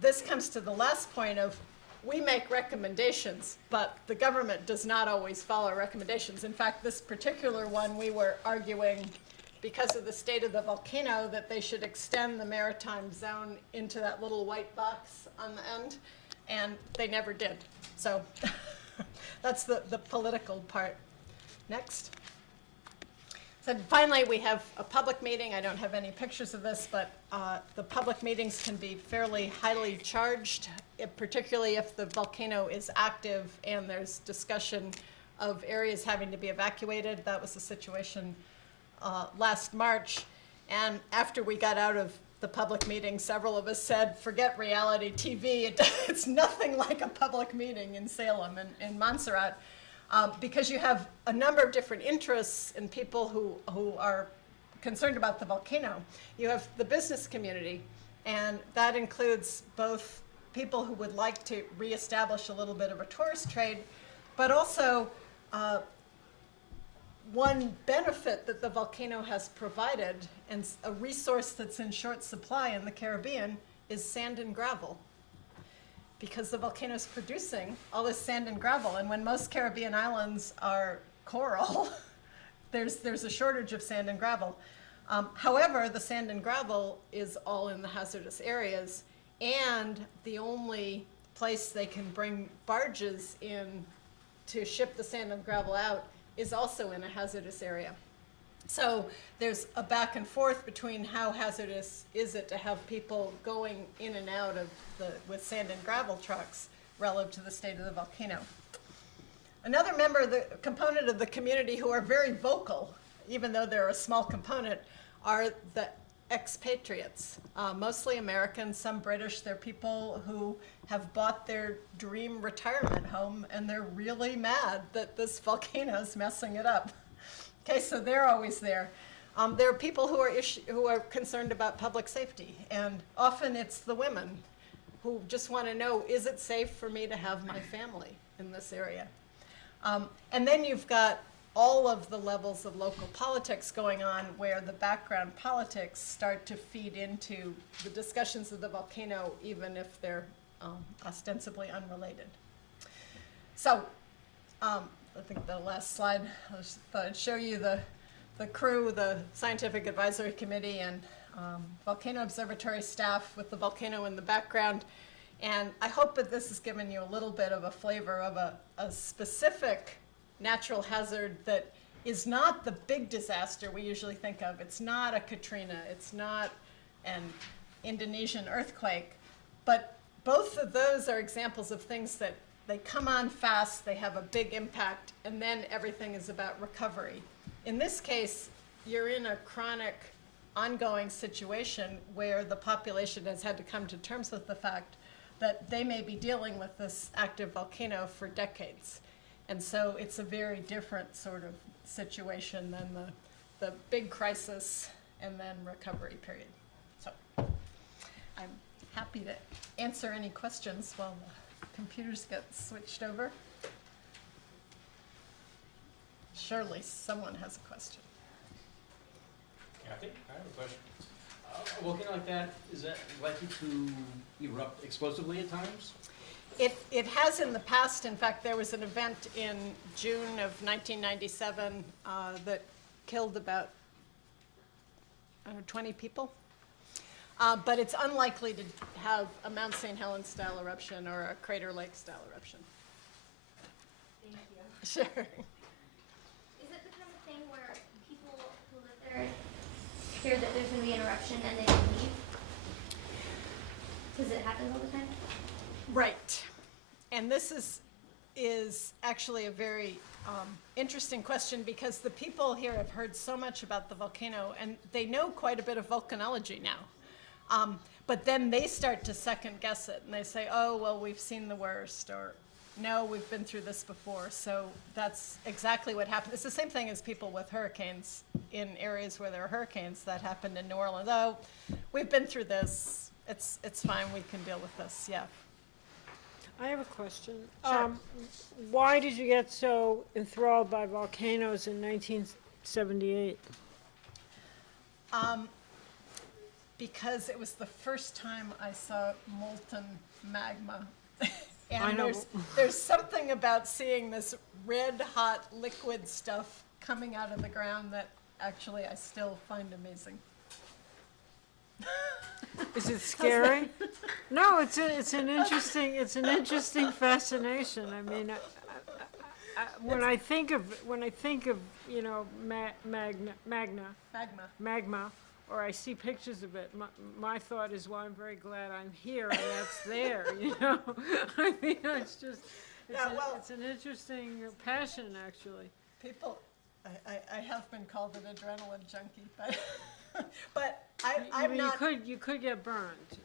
this comes to the last point of we make recommendations, but the government does not always follow recommendations. In fact, this particular one, we were arguing because of the state of the volcano that they should extend the maritime zone into that little white box on the end, and they never did. So that's the political part. Next. So finally, we have a public meeting. I don't have any pictures of this, but the public meetings can be fairly highly charged, particularly if the volcano is active and there's discussion of areas having to be evacuated. That was the situation last March. And after we got out of the public meeting, several of us said, forget reality TV. It's nothing like a public meeting in Salem and in Montserrat, because you have a number of different interests and people who are concerned about the volcano. You have the business community, and that includes both people who would like to reestablish a little bit of a tourist trade, but also one benefit that the volcano has provided, and a resource that's in short supply in the Caribbean, is sand and gravel. Because the volcano is producing all this sand and gravel, and when most Caribbean islands are coral, there's a shortage of sand and gravel. However, the sand and gravel is all in the hazardous areas, and the only place they can bring barges in to ship the sand and gravel out is also in a hazardous area. So there's a back and forth between how hazardous is it to have people going in and out of with sand and gravel trucks relative to the state of the volcano. Another component of the community who are very vocal, even though they're a small component, are the expatriates, mostly Americans, some British. They're people who have bought their dream retirement home, and they're really mad that this volcano is messing it up. Okay, so they're always there. There are people who are concerned about public safety, and often it's the women who just want to know, is it safe for me to have my family in this area? And then you've got all of the levels of local politics going on, where the background politics start to feed into the discussions of the volcano, even if they're ostensibly unrelated. So I think the last slide, I just thought I'd show you the crew, the Scientific Advisory Committee, and Volcano Observatory staff with the volcano in the background. And I hope that this has given you a little bit of a flavor of a specific natural hazard that is not the big disaster we usually think of. It's not a Katrina, it's not an Indonesian earthquake, but both of those are examples of things that they come on fast, they have a big impact, and then everything is about recovery. In this case, you're in a chronic, ongoing situation where the population has had to come to terms with the fact that they may be dealing with this active volcano for decades. And so it's a very different sort of situation than the big crisis and then recovery period. So I'm happy to answer any questions while the computers get switched over. Surely someone has a question. Kathy, I have a question. A volcano like that, is that likely to erupt explosively at times? It has in the past. In fact, there was an event in June of 1997 that killed about 20 people. But it's unlikely to have a Mount St. Helens style eruption or a Crater Lake style eruption. Thank you. Sure. Is it the kind of thing where people who live there hear that there's going to be an eruption and they don't leave? Does it happen all the time? Right. And this is actually a very interesting question, because the people here have heard so much about the volcano, and they know quite a bit of volcanology now. But then they start to second guess it, and they say, oh, well, we've seen the worst, or no, we've been through this before. So that's exactly what happened. It's the same thing as people with hurricanes in areas where there are hurricanes. That happened in New Orleans. Oh, we've been through this. It's fine. We can deal with this. Yeah. I have a question. Sure. Why did you get so enthralled by volcanoes in 1978? Because it was the first time I saw molten magma. And I know. there's something about seeing this red hot liquid stuff coming out of the ground that actually I still find amazing. Is it scary? No, it's an interesting fascination. I mean, when I think of magma, or I see pictures of it, my thought is, well, I'm very glad I'm here and that's there. I mean, it's an interesting passion, actually. People, I have been called an adrenaline junkie, but But You I'm mean, not. you could get burned.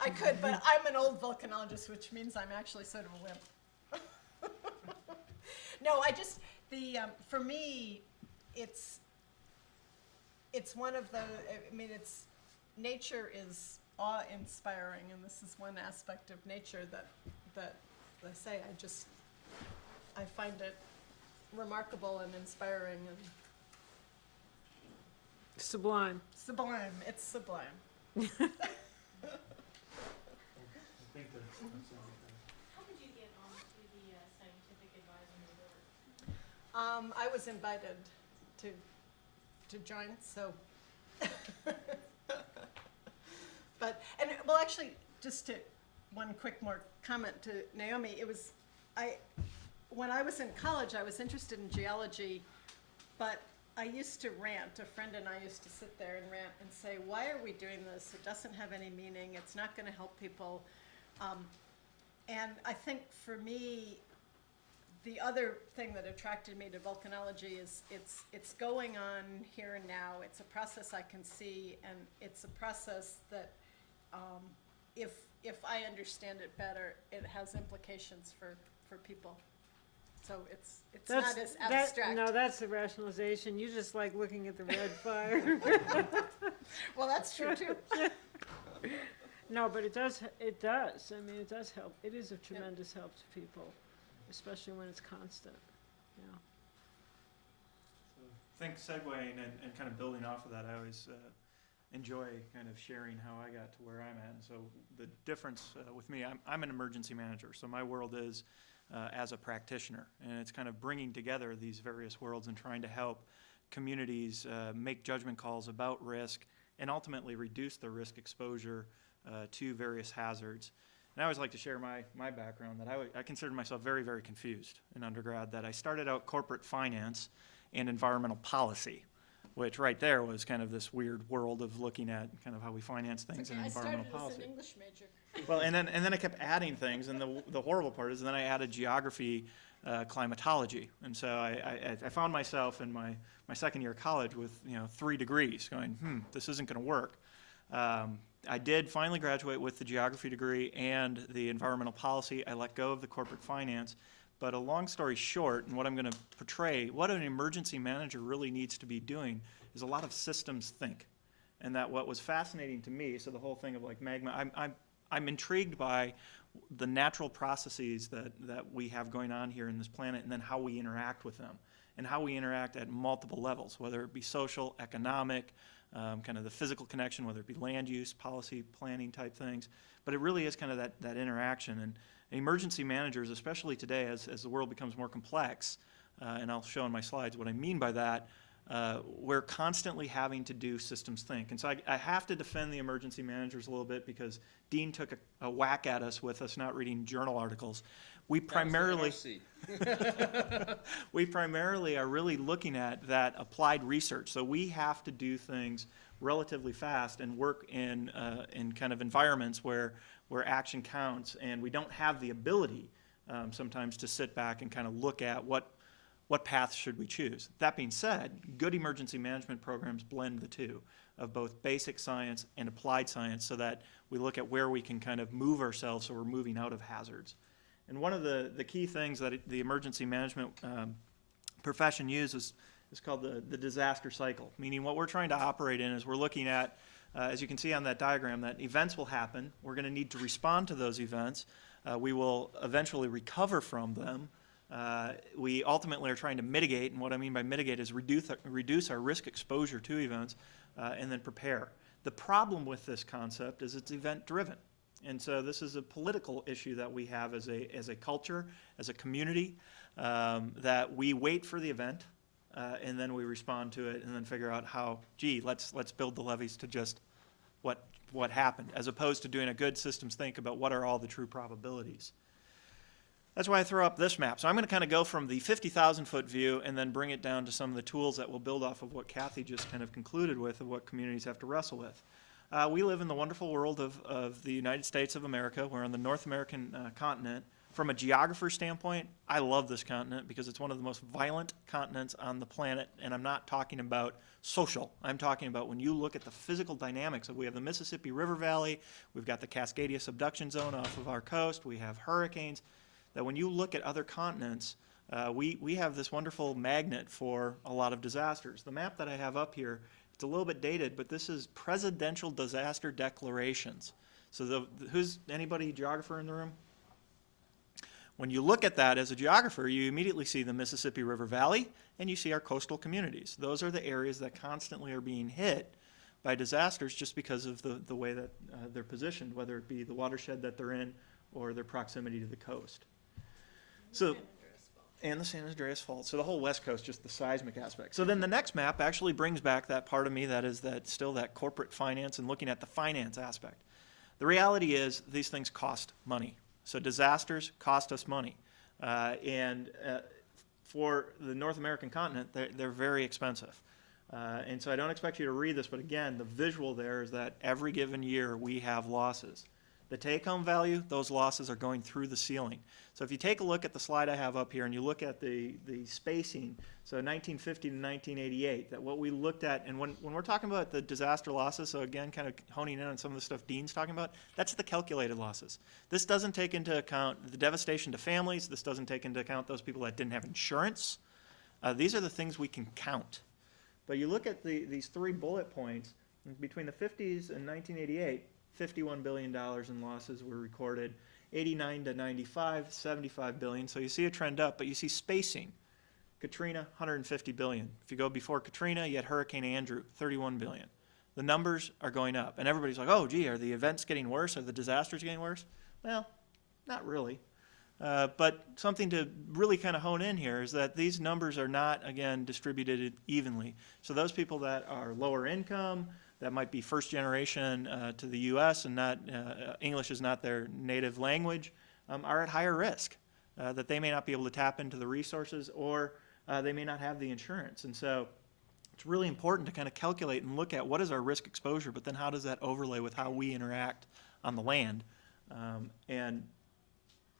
I could, but I'm an old volcanologist, which means I'm actually sort of a wimp. No, for me, it's one of the, I mean, nature is awe-inspiring, and this is one aspect of nature that I say, I find it remarkable and inspiring and Sublime. sublime. It's sublime. How did you get onto the scientific advisory board? I was invited to join, so. Actually, one quick more comment to Naomi. When I was in college, I was interested in geology, but I used to rant. A friend and I used to sit there and rant and say, why are we doing this? It doesn't have any meaning. It's not going to help people. And I think for me, the other thing that attracted me to volcanology is it's going on here and now. It's a process I can see, and it's a process that if I understand it better, it has implications for people. So it's not as abstract. No, that's the rationalization. You just like looking at the red fire. Well, that's true too. No, but it does. I mean, it does help. It is a tremendous help to people, especially when it's constant. Yeah. I think segueing and kind of building off of that, I always enjoy kind of sharing how I got to where I'm at. And so the difference with me, I'm an emergency manager, so my world is as a practitioner, and it's kind of bringing together these various worlds and trying to help communities make judgment calls about risk and ultimately reduce their risk exposure to various hazards. And I always like to share my background, that I considered myself very, very confused in undergrad, that I started out corporate finance and environmental policy, which right there was kind of this weird world of looking at kind of how we finance things in environmental policy. I started as an English major. Well, and then I kept adding things, and the horrible part is then I added geography, climatology, and so I found myself in my second year of college with 3 degrees, going, this isn't going to work. I did finally graduate with the geography degree and the environmental policy. I let go of the corporate finance, but a long story short, and what I'm going to portray, what an emergency manager really needs to be doing is a lot of systems think, and that what was fascinating to me, so the whole thing of like Magma, I'm intrigued by the natural processes that we have going on here in this planet, and then how we interact with them, and how we interact at multiple levels, whether it be social, economic, kind of the physical connection, whether it be land use, policy, planning type things. But it really is kind of that interaction. And emergency managers, especially today as the world becomes more complex, and I'll show in my slides what I mean by that, we're constantly having to do systems think. And so I have to defend the emergency managers a little bit, because Dean took a whack at us with us not reading journal articles. We primarily are really looking at that applied research. So we have to do things relatively fast and work in kind of environments where action counts, and we don't have the ability sometimes to sit back and kind of look at what path should we choose. That being said, good emergency management programs blend the two of both basic science and applied science, so that we look at where we can kind of move ourselves so we're moving out of hazards. And one of the key things that the emergency management profession uses is called the disaster cycle, meaning what we're trying to operate in is we're looking at, as you can see on that diagram, that events will happen. We're going to need to respond to those events. We will eventually recover from them. We ultimately are trying to mitigate, and what I mean by mitigate is reduce our risk exposure to events, and then prepare. The problem with this concept is it's event-driven. And so this is a political issue that we have as a culture, as a community, that we wait for the event, and then we respond to it, and then figure out how, let's build the levees to just what happened, as opposed to doing a good systems think about what are all the true probabilities. That's why I throw up this map. So I'm going to kind of go from the 50,000-foot view and then bring it down to some of the tools that will build off of what Kathy just kind of concluded with, of what communities have to wrestle with. We live in the wonderful world of the United States of America. We're on the North American continent. From a geographer standpoint, I love this continent because it's one of the most violent continents on the planet, and I'm not talking about social. I'm talking about when you look at the physical dynamics of, we have the Mississippi River Valley, we've got the Cascadia subduction zone off of our coast, we have hurricanes, that when you look at other continents, we have this wonderful magnet for a lot of disasters. The map that I have up here, it's a little bit dated, but this is presidential disaster declarations. So who's anybody geographer in the room? When you look at that as a geographer, you immediately see the Mississippi River Valley and you see our coastal communities. Those are the areas that constantly are being hit by disasters just because of the way that they're positioned, whether it be the watershed that they're in or their proximity to the coast. So, and the San Andreas Fault. So the whole West Coast, just the seismic aspect. So then the next map actually brings back that part of me that is still that corporate finance and looking at the finance aspect. The reality is these things cost money. So disasters cost us money. For the North American continent, they're very expensive. And so I don't expect you to read this, but again, the visual there is that every given year we have losses. The take-home value, those losses are going through the ceiling. So if you take a look at the slide I have up here and you look at the spacing, so 1950 to 1988, that what we looked at, and when we're talking about the disaster losses, so again, kind of honing in on some of the stuff Dean's talking about, that's the calculated losses. This doesn't take into account the devastation to families. This doesn't take into account those people that didn't have insurance. These are the things we can count. But you look at these 3 bullet points, between the 50s and 1988, $51 billion in losses were recorded. 89 to 95, 75 billion. So you see a trend up, but you see spacing. Katrina, 150 billion. If you go before Katrina, you had Hurricane Andrew, 31 billion. The numbers are going up, and everybody's like, oh, gee, are the events getting worse? Are the disasters getting worse? Well, not really. But something to really kind of hone in here is that these numbers are not, again, distributed evenly. So those people that are lower income, that might be first generation to the U.S. and not English is not their native language, are at higher risk, that they may not be able to tap into the resources or they may not have the insurance. And so it's really important to kind of calculate and look at what is our risk exposure, but then how does that overlay with how we interact on the land. And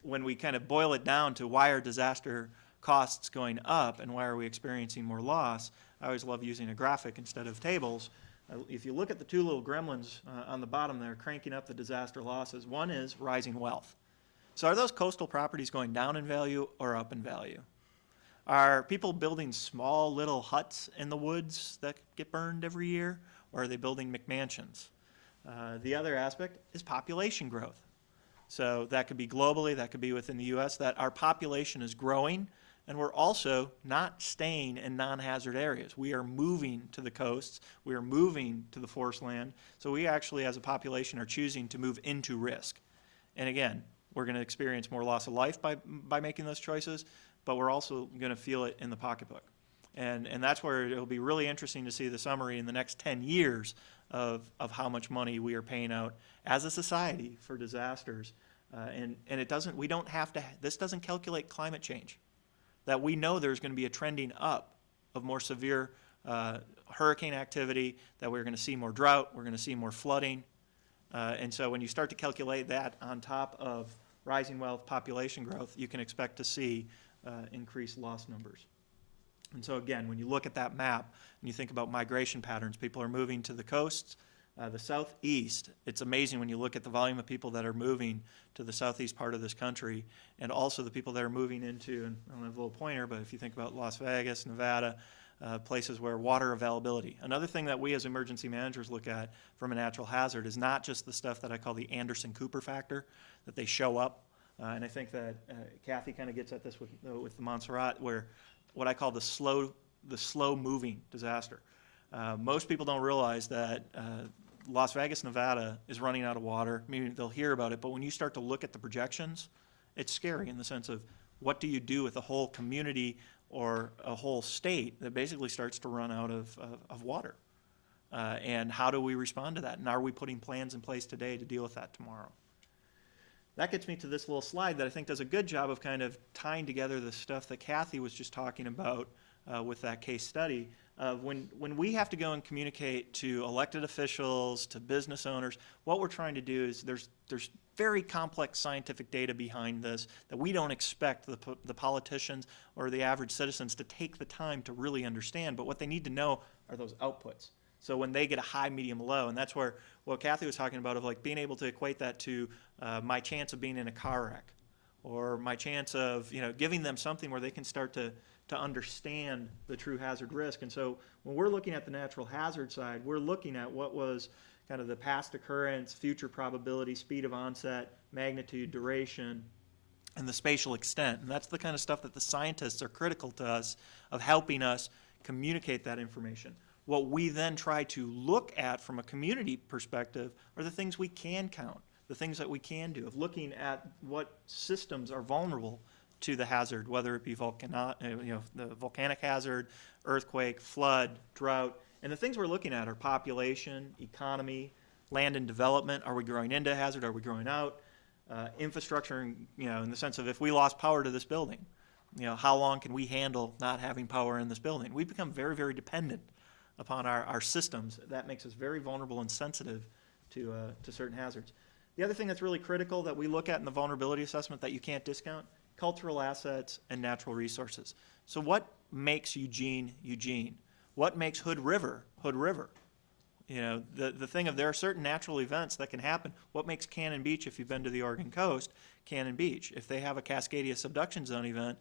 when we kind of boil it down to why are disaster costs going up and why are we experiencing more loss, I always love using a graphic instead of tables. If you look at the 2 little gremlins on the bottom there cranking up the disaster losses, one is rising wealth. So are those coastal properties going down in value or up in value? Are people building small little huts in the woods that get burned every year, or are they building McMansions? The other aspect is population growth. So that could be globally, that could be within the U.S., that our population is growing, and we're also not staying in non-hazard areas. We are moving to the coasts. We are moving to the forest land. So we actually, as a population, are choosing to move into risk. And again, we're going to experience more loss of life by making those choices, but we're also going to feel it in the pocketbook. And that's where it'll be really interesting to see the summary in the next 10 years of how much money we are paying out as a society for disasters. And it doesn't, we don't have to, this doesn't calculate climate change. That we know there's going to be a trending up of more severe hurricane activity, that we're going to see more drought, we're going to see more flooding. And so when you start to calculate that on top of rising wealth, population growth, you can expect to see increased loss numbers. And so again, when you look at that map and you think about migration patterns, people are moving to the coasts, the southeast. It's amazing when you look at the volume of people that are moving to the southeast part of this country, and also the people that are moving into, and I don't have a little pointer, but if you think about Las Vegas, Nevada, places where water availability. Another thing that we as emergency managers look at from a natural hazard is not just the stuff that I call the Anderson-Cooper factor, that they show up. And I think that Kathy kind of gets at this with the Montserrat, where what I call the slow moving disaster. Most people don't realize that Las Vegas, Nevada is running out of water. Maybe they'll hear about it, but when you start to look at the projections, it's scary in the sense of what do you do with a whole community or a whole state that basically starts to run out of water? And how do we respond to that? And are we putting plans in place today to deal with that tomorrow? That gets me to this little slide that I think does a good job of kind of tying together the stuff that Kathy was just talking about with that case study. When we have to go and communicate to elected officials, to business owners, what we're trying to do is there's very complex scientific data behind this that we don't expect the politicians or the average citizens to take the time to really understand. But what they need to know are those outputs. So when they get a high, medium, low, and that's where what Kathy was talking about of like being able to equate that to my chance of being in a car wreck, or my chance of giving them something where they can start to understand the true hazard risk. And so when we're looking at the natural hazard side, we're looking at what was kind of the past occurrence, future probability, speed of onset, magnitude, duration, and the spatial extent. And that's the kind of stuff that the scientists are critical to us of helping us communicate that information. What we then try to look at from a community perspective are the things we can count, the things that we can do, of looking at what systems are vulnerable to the hazard, whether it be the volcanic hazard, earthquake, flood, drought. And the things we're looking at are population, economy, land and development. Are we growing into hazard? Are we growing out? Infrastructure, in the sense of if we lost power to this building, how long can we handle not having power in this building? We become very, very dependent upon our systems. That makes us very vulnerable and sensitive to certain hazards. The other thing that's really critical that we look at in the vulnerability assessment that you can't discount, cultural assets and natural resources. So what makes Eugene, Eugene? What makes Hood River, Hood River? The thing of there are certain natural events that can happen. What makes Cannon Beach, if you've been to the Oregon coast, Cannon Beach? If they have a Cascadia subduction zone event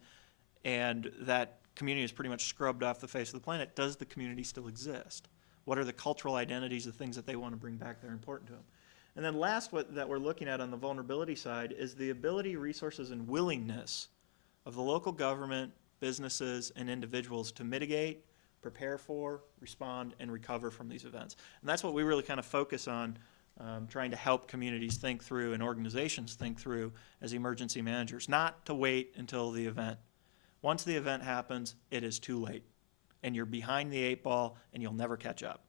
and that community is pretty much scrubbed off the face of the planet, does the community still exist? What are the cultural identities, the things that they want to bring back that are important to them? And then last, that we're looking at on the vulnerability side is the ability, resources, and willingness of the local government, businesses, and individuals to mitigate, prepare for, respond, and recover from these events. And that's what we really kind of focus on, trying to help communities think through and organizations think through as emergency managers, not to wait until the event. Once the event happens, it is too late, and you're behind the 8 ball, and you'll never catch up.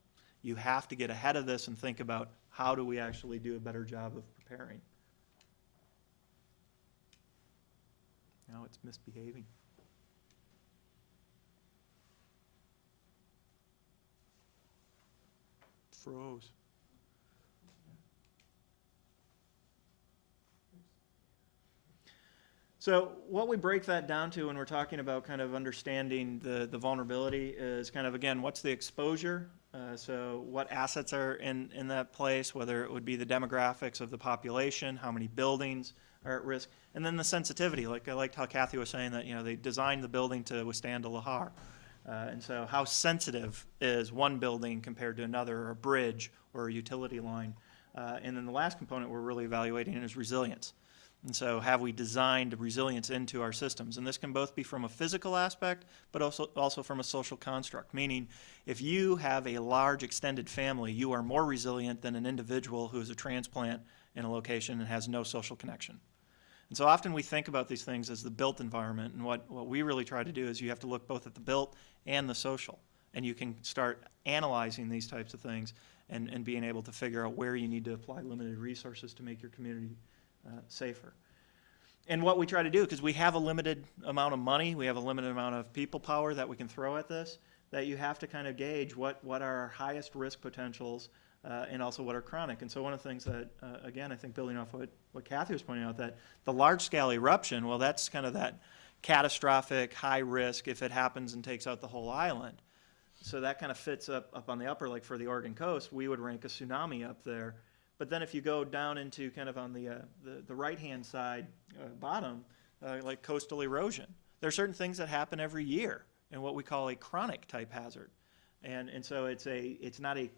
You have to get ahead of this and think about how do we actually do a better job of preparing. Now it's misbehaving. Froze. So what we break that down to when we're talking about kind of understanding the vulnerability is kind of, again, what's the exposure? So what assets are in that place, whether it would be the demographics of the population, how many buildings are at risk, and then the sensitivity. Like I liked how Kathy was saying that they designed the building to withstand a lahar. And so how sensitive is one building compared to another, or a bridge or a utility line? And then the last component we're really evaluating is resilience. And so have we designed resilience into our systems? And this can both be from a physical aspect, but also from a social construct, meaning if you have a large extended family, you are more resilient than an individual who is a transplant in a location and has no social connection. And so often we think about these things as the built environment, and what we really try to do is you have to look both at the built and the social, and you can start analyzing these types of things and being able to figure out where you need to apply limited resources to make your community safer. And what we try to do, because we have a limited amount of money, we have a limited amount of people power that we can throw at this, that you have to kind of gauge what are our highest risk potentials and also what are chronic. And so one of the things that, again, I think building off what Kathy was pointing out, that the large-scale eruption, well, that's kind of that catastrophic, high risk if it happens and takes out the whole island. So that kind of fits up on the upper, like for the Oregon coast, we would rank a tsunami up there. But then if you go down into kind of on the right-hand side, bottom, like coastal erosion, there are certain things that happen every year in what we call a chronic type hazard. And so it's not a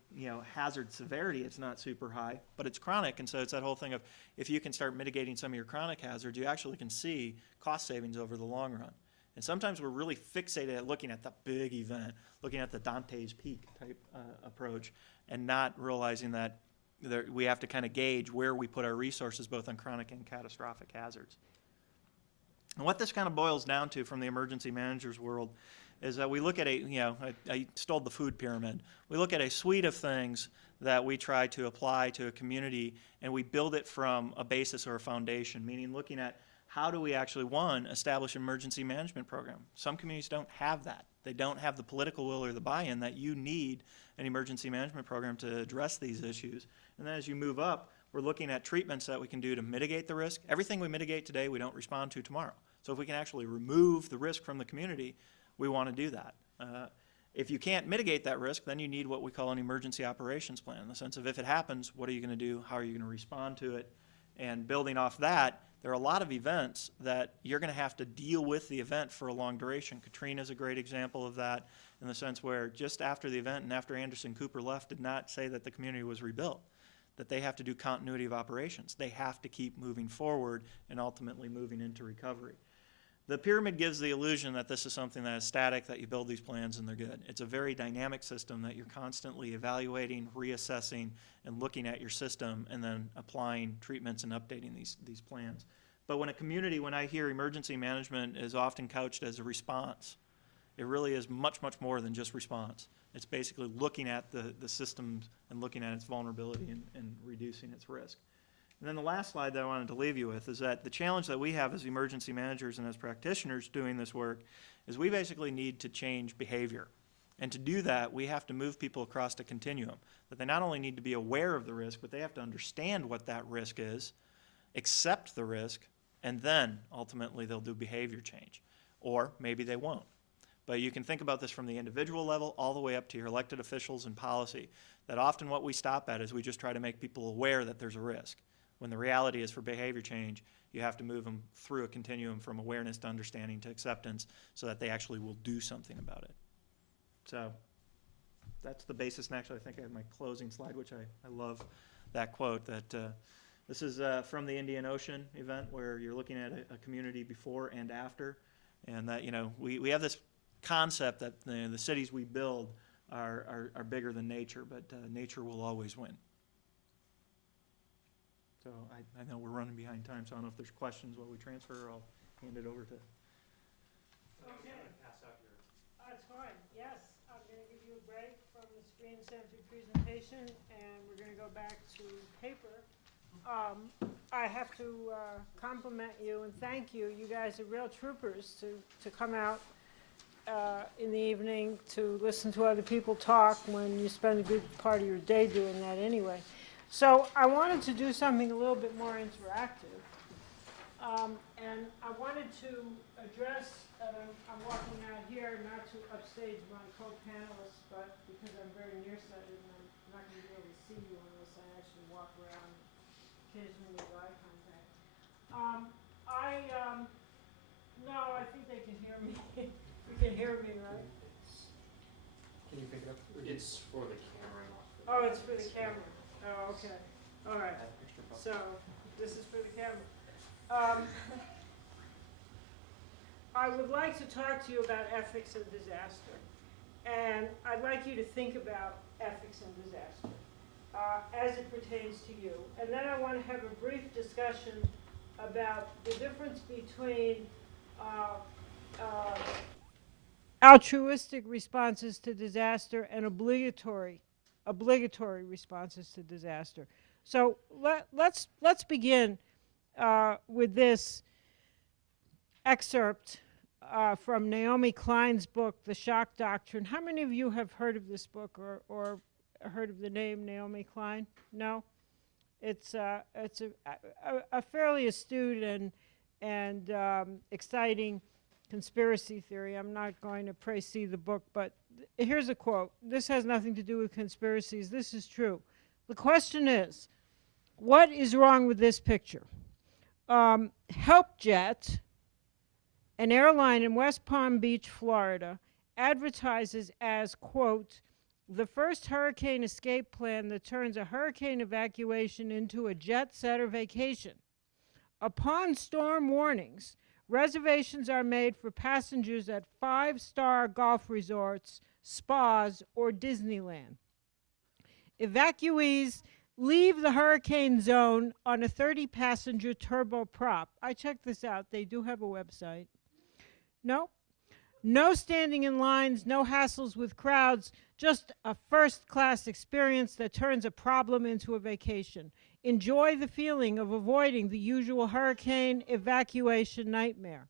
hazard severity, it's not super high, but it's chronic. And so it's that whole thing of if you can start mitigating some of your chronic hazards, you actually can see cost savings over the long run. And sometimes we're really fixated at looking at the big event, looking at the Dante's Peak type approach, and not realizing that we have to kind of gauge where we put our resources both on chronic and catastrophic hazards. And what this kind of boils down to from the emergency manager's world is that we look at I stole the food pyramid. We look at a suite of things that we try to apply to a community, and we build it from a basis or a foundation, meaning looking at how do we actually, one, establish an emergency management program. Some communities don't have that. They don't have the political will or the buy-in that you need an emergency management program to address these issues. And then as you move up, We're looking at treatments that we can do to mitigate the risk. Everything we mitigate today, we don't respond to tomorrow. So if we can actually remove the risk from the community, we want to do that. If you can't mitigate that risk, then you need what we call an emergency operations plan, in the sense of if it happens, what are you going to do? How are you going to respond to it? And building off that, there are a lot of events that you're going to have to deal with the event for a long duration. Katrina is a great example of that, in the sense where just after the event and after Anderson Cooper left did not say that the community was rebuilt, that they have to do continuity of operations. They have to keep moving forward and ultimately moving into recovery. The pyramid gives the illusion that this is something that is static, that you build these plans and they're good. It's a very dynamic system that you're constantly evaluating, reassessing, and looking at your system and then applying treatments and updating these plans. But when I hear emergency management is often couched as a response, it really is much, much more than just response. It's basically looking at the systems and looking at its vulnerability and reducing its risk. And then the last slide that I wanted to leave you with is that the challenge that we have as emergency managers and as practitioners doing this work is we basically need to change behavior. And to do that, we have to move people across a continuum, that they not only need to be aware of the risk, but they have to understand what that risk is, accept the risk, and then ultimately they'll do behavior change. Or maybe they won't. But you can think about this from the individual level all the way up to your elected officials and policy, that often what we stop at is we just try to make people aware that there's a risk. When the reality is for behavior change, you have to move them through a continuum from awareness to understanding to acceptance so that they actually will do something about it. So that's the basis. And actually, I think I have my closing slide, which I love that quote, that this is from the Indian Ocean event where you're looking at a community before and after. And that, we have this concept that the cities we build are bigger than nature, but nature will always win. So I know we're running behind time, so I don't know if there's questions while we transfer, or I'll hand it over to. Okay. That's fine. Yes, I'm going to give you a break from the screen-centered presentation, and we're going to go back to paper. I have to compliment you and thank you. You guys are real troopers to come out in the evening to listen to other people talk when you spend a good part of your day doing that anyway. So I wanted to do something a little bit more interactive. And I wanted to address, I'm walking out here not to upstage my co-panelists, but because I'm very nearsighted and I'm not going to be able to see you unless I actually walk around occasionally with eye contact. No, I think they can hear me. You can hear me, right? Can you pick it up? It's for the camera. Oh, it's for the camera. Oh, okay. All right. So this is for the camera. I would like to talk to you about ethics and disaster. And I'd like you to think about ethics and disaster as it pertains to you. And then I want to have a brief discussion about the difference between altruistic responses to disaster and obligatory responses to disaster. So let's begin with this excerpt from Naomi Klein's book, The Shock Doctrine. How many of you have heard of this book or heard of the name Naomi Klein? No? It's a fairly astute and exciting conspiracy theory. I'm not going to précis the book, but here's a quote. This has nothing to do with conspiracies. This is true. The question is, what is wrong with this picture? HelpJet, an airline in West Palm Beach, Florida, advertises as, quote, the first hurricane escape plan that turns a hurricane evacuation into a jet-setter vacation. Upon storm warnings, reservations are made for passengers at 5-star golf resorts, spas, or Disneyland. Evacuees leave the hurricane zone on a 30-passenger turboprop. I checked this out. They do have a website. No standing in lines, no hassles with crowds, just a first-class experience that turns a problem into a vacation. Enjoy the feeling of avoiding the usual hurricane evacuation nightmare.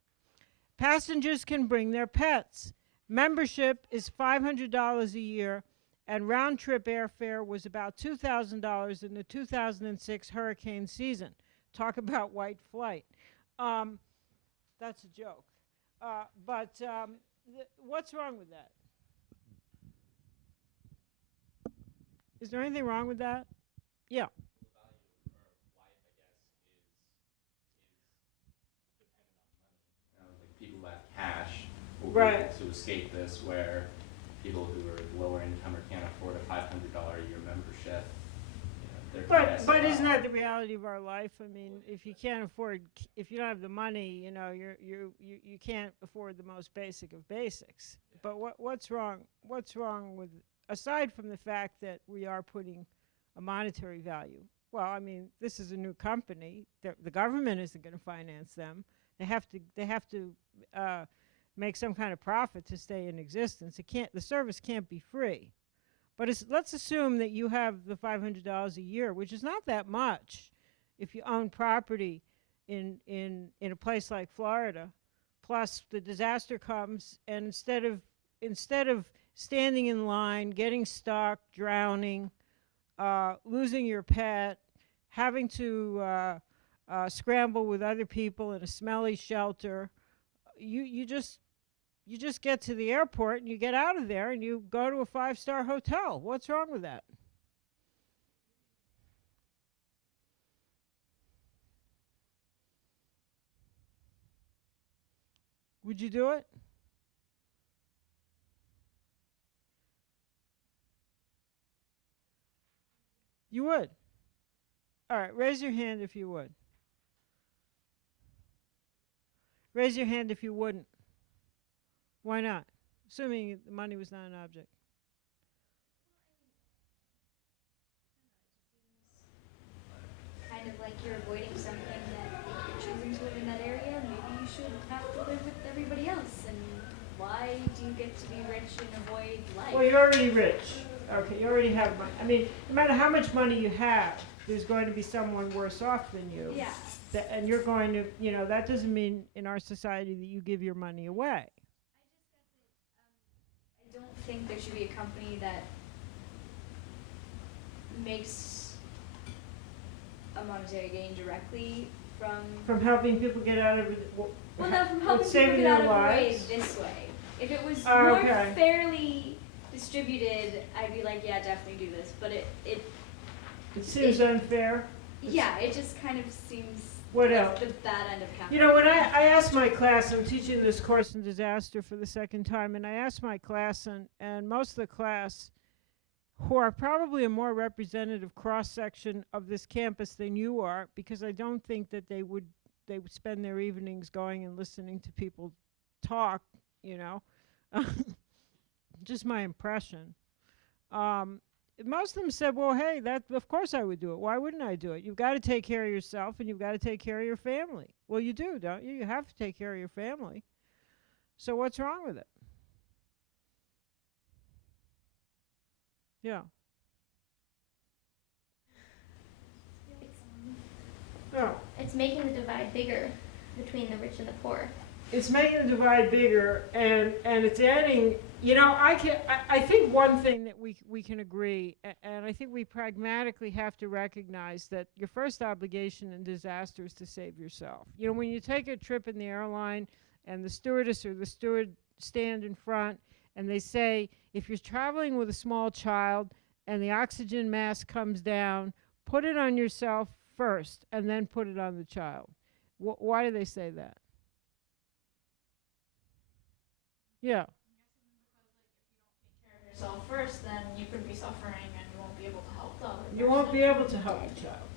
Passengers can bring their pets. Membership is $500 a year, and round-trip airfare was about $2,000 in the 2006 hurricane season. Talk about white flight. That's a joke. What's wrong with that? Is there anything wrong with that? Yeah. Like people who have cash will Right. be able to escape this, where people who are lower income or can't afford a $500 a year membership, they're But isn't that the reality of our life? I mean, if you can't afford, if you don't have the money, you know, you can't afford the most basic of basics. But what's wrong? What's wrong with, aside from the fact that we are putting a monetary value? Well, I mean, this is a new company. The government isn't going to finance them. They have to make some kind of profit to stay in existence. The service can't be free. But let's assume that you have the $500 a year, which is not that much if you own property in a place like Florida. Plus, the disaster comes, and instead of standing in line, getting stuck, drowning, losing your pet, having to scramble with other people in a smelly shelter, you just get to the airport and you get out of there and you go to a 5-star hotel. What's wrong with that? Would you do it? You would? All right, raise your hand if you would. Raise your hand if you wouldn't. Why not? Assuming the money was not an object. Kind of like you're avoiding something that if you're choosing to live in that area, maybe you should have to live with everybody else. And why do you get to be rich and avoid life? Well, you're already rich. Okay, you already have money. I mean, no matter how much money you have, there's going to be someone worse off than you. Yeah. And you're going to, you know, that doesn't mean in our society that you give your money away. I don't think there should be a company that makes a monetary gain directly from helping people get out of it. no, from helping people saving get out their of the way lives. this way. If it was Oh, more okay. fairly distributed, I'd be like, yeah, definitely do this. But it Seems unfair. yeah, it just kind of seems What like else? the bad end of capitalism. You know, when I asked my class, I'm teaching this course in disaster for the second time, and I asked my class, and most of the class, who are probably a more representative cross-section of this campus than you are, because I don't think that they would spend their evenings going and listening to people talk, you know. Just my impression. Most of them said, well, hey, of course I would do it. Why wouldn't I do it? You've got to take care of yourself and you've got to take care of your family. Well, you do, don't you? You have to take care of your family. So what's wrong with it? Yeah. No. It's making the divide bigger between the rich and the poor. It's making the divide bigger, and it's adding, you know, I think one thing that we can agree, and I think we pragmatically have to recognize that your first obligation in disaster is to save yourself. You know, when you take a trip in the airline and the stewardess or the steward stand in front and they say, if you're traveling with a small child and the oxygen mask comes down, put it on yourself first and then put it on the child. Why do they say that? Yeah. Yourself first, then you could be suffering and you won't be able to help the other person. You won't be able to help the child.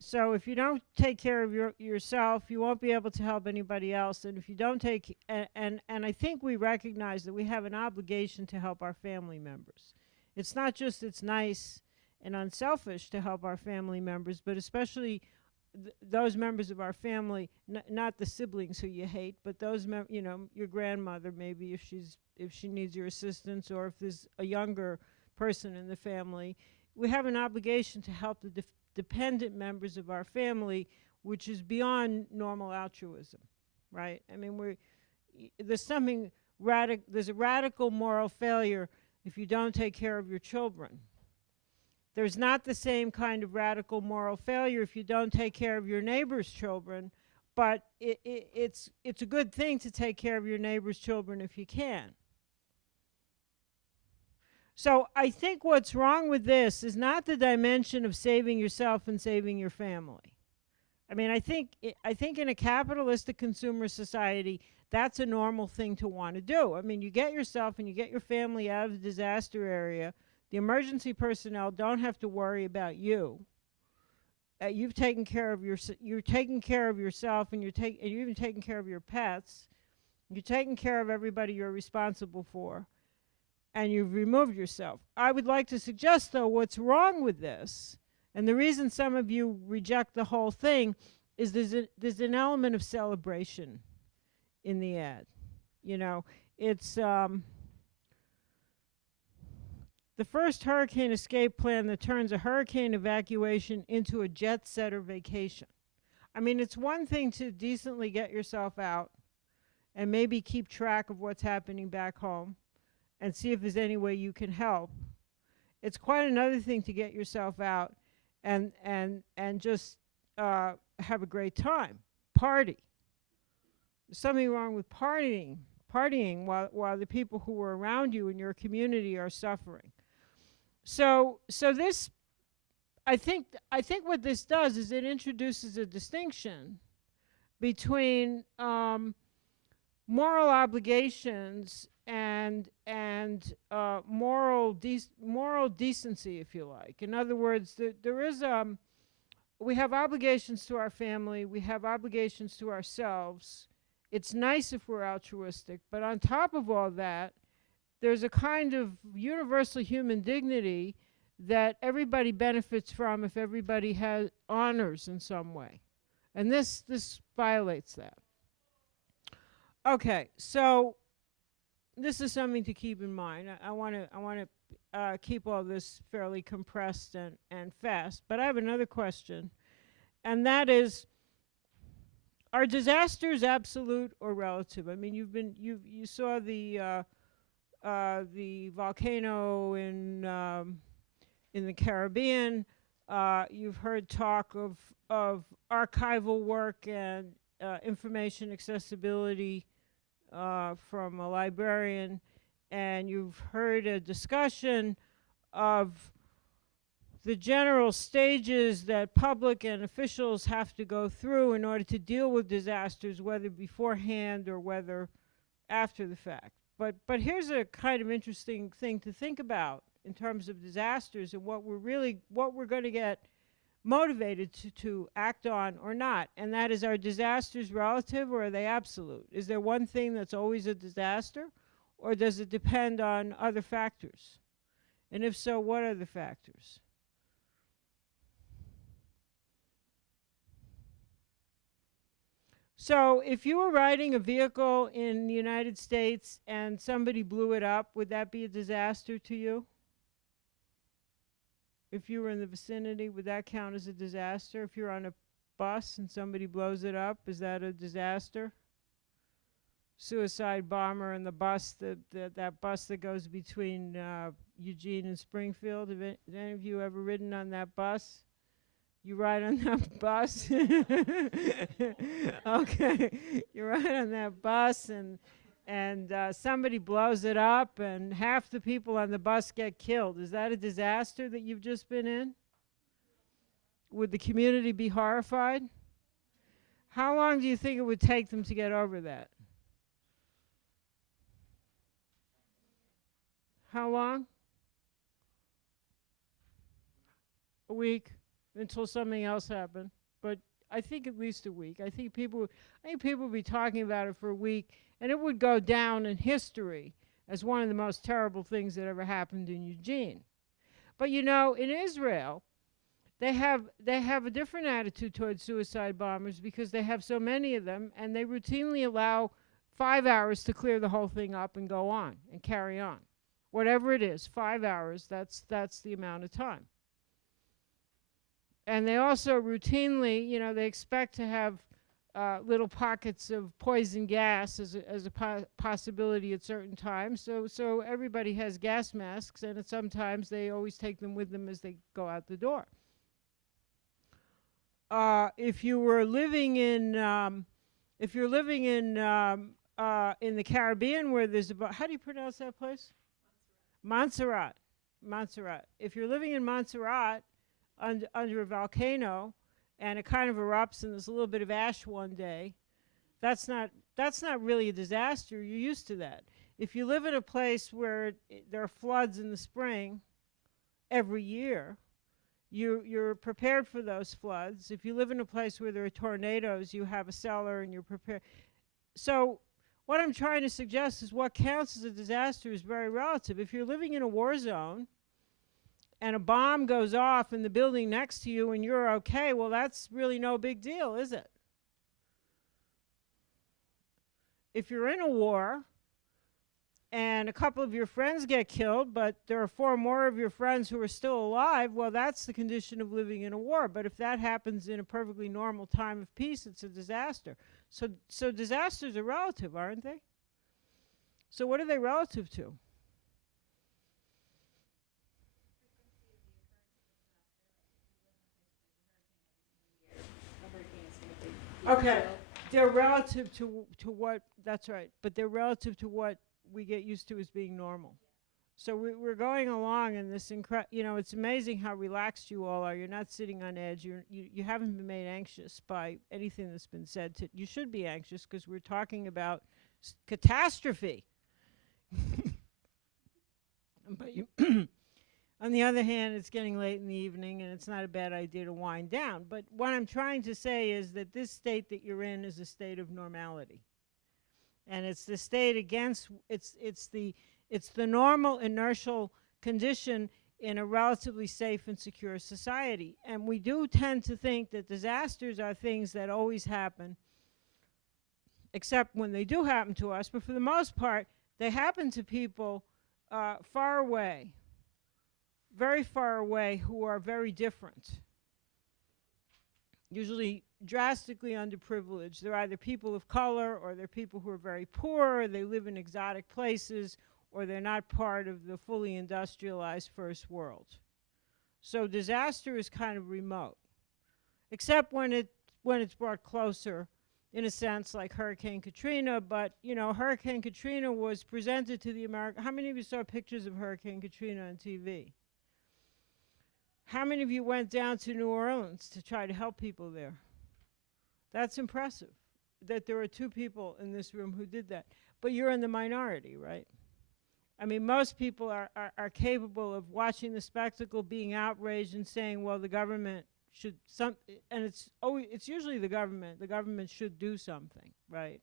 So if you don't take care of yourself, you won't be able to help anybody else. And if you don't take, and I think we recognize that we have an obligation to help our family members. It's not just it's nice and unselfish to help our family members, but especially those members of our family, not the siblings who you hate, but those, you know, your grandmother maybe if she needs your assistance, or if there's a younger person in the family. We have an obligation to help the dependent members of our family, which is beyond normal altruism, right? I mean, there's a radical moral failure if you don't take care of your children. There's not the same kind of radical moral failure if you don't take care of your neighbor's children, but it's a good thing to take care of your neighbor's children if you can. So I think what's wrong with this is not the dimension of saving yourself and saving your family. I mean, I think in a capitalistic consumer society, that's a normal thing to want to do. I mean, you get yourself and you get your family out of the disaster area. The emergency personnel don't have to worry about you. You've taken care of you're taking care of yourself, and you're even taking care of your pets. You're taking care of everybody you're responsible for, and you've removed yourself. I would like to suggest, though, what's wrong with this, and the reason some of you reject the whole thing, is there's an element of celebration in the ad. You know, it's the first hurricane escape plan that turns a hurricane evacuation into a jet-setter vacation. I mean, it's one thing to decently get yourself out and maybe keep track of what's happening back home and see if there's any way you can help. It's quite another thing to get yourself out and just have a great time, party. There's something wrong with partying while the people who are around you in your community are suffering. So this, I think what this does is it introduces a distinction between moral obligations and moral decency, if you like. In other words, there is we have obligations to our family, we have obligations to ourselves. It's nice if we're altruistic, but on top of all that, there's a kind of universal human dignity that everybody benefits from if everybody has honors in some way. And this violates that. Okay, so this is something to keep in mind. I want to keep all this fairly compressed and fast, but I have another question, and that is, are disasters absolute or relative? I mean, you saw the volcano in the Caribbean. You've heard talk of archival work and information accessibility from a librarian, and you've heard a discussion of the general stages that public and officials have to go through in order to deal with disasters, whether beforehand or whether after the fact. But here's a kind of interesting thing to think about in terms of disasters and what we're going to get motivated to act on or not. And that is, are disasters relative or are they absolute? Is there one thing that's always a disaster, or does it depend on other factors? And if so, what are the factors? So if you were riding a vehicle in the United States and somebody blew it up, would that be a disaster to you? If you were in the vicinity, would that count as a disaster? If you're on a bus and somebody blows it up, is that a disaster? Suicide bomber and the bus, that bus that goes between Eugene and Springfield. Have any of you ever ridden on that bus? You ride on that bus? Okay, you ride on that bus and somebody blows it up and half the people on the bus get killed. Is that a disaster that you've just been in? Would the community be horrified? How long do you think it would take them to get over that? How long? A week? Until something else happened. But I think at least a week. I think people would be talking about it for a week, and it would go down in history as one of the most terrible things that ever happened in Eugene. But you know, in Israel, they have a different attitude towards suicide bombers because they have so many of them, and they routinely allow 5 hours to clear the whole thing up and go on and carry on. Whatever it is, 5 hours, that's the amount of time. And they also routinely, you know, they expect to have little pockets of poison gas as a possibility at certain times. So everybody has gas masks, and sometimes they always take them with them as they go out the door. If you were living in, if you're living in the Caribbean, where there's about, how do you pronounce that place? Montserrat. Montserrat. If you're living in Montserrat under a volcano, and it kind of erupts and there's a little bit of ash one day, that's not really a disaster. You're used to that. If you live in a place where there are floods in the spring every year, you're prepared for those floods. If you live in a place where there are tornadoes, you have a cellar and you're prepared. So what I'm trying to suggest is what counts as a disaster is very relative. If you're living in a war zone and a bomb goes off in the building next to you and you're okay, well, that's really no big deal, is it? If you're in a war and a couple of your friends get killed, but there are 4 more of your friends who are still alive, well, that's the condition of living in a war. But if that happens in a perfectly normal time of peace, it's a disaster. So disasters are relative, aren't they? So what are they relative to? Okay, they're relative to what, that's right, but they're relative to what we get used to as being normal. So we're going along in this it's amazing how relaxed you all are. You're not sitting on edge. You haven't been made anxious by anything that's been said. You should be anxious because we're talking about catastrophe. But you on the other hand, it's getting late in the evening, and it's not a bad idea to wind down. But what I'm trying to say is that this state that you're in is a state of normality. And it's the state against, it's the normal inertial condition in a relatively safe and secure society. And we do tend to think that disasters are things that always happen, except when they do happen to us. But for the most part, they happen to people far away, very far away, who are very different. Usually drastically underprivileged. They're either people of color, or they're people who are very poor, or they live in exotic places, or they're not part of the fully industrialized first world. So disaster is kind of remote, except when it's brought closer, in a sense, like Hurricane Katrina. But Hurricane Katrina was presented to the American. How many of you saw pictures of Hurricane Katrina on TV? How many of you went down to New Orleans to try to help people there? That's impressive that there are 2 people in this room who did that. But you're in the minority, right? I mean, most people are capable of watching the spectacle, being outraged, and saying, well, the government should, and it's usually the government. The government should do something, right?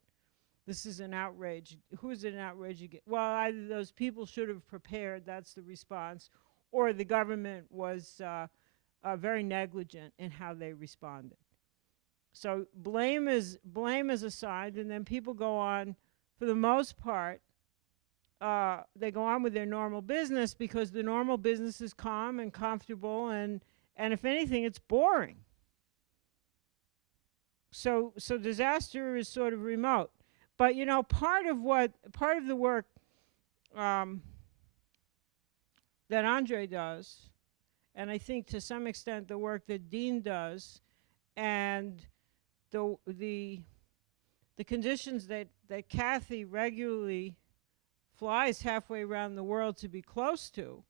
This is an outrage. Who is it an outrage against? Well, either those people should have prepared, that's the response, or the government was very negligent in how they responded. So blame is assigned, and then people go on, for the most part, they go on with their normal business because the normal business is calm and comfortable, and if anything, it's boring. So disaster is sort of remote. But part of the work that Andre does, and I think to some extent the work that Dean does, and the conditions that Kathy regularly flies halfway around the world to be close to,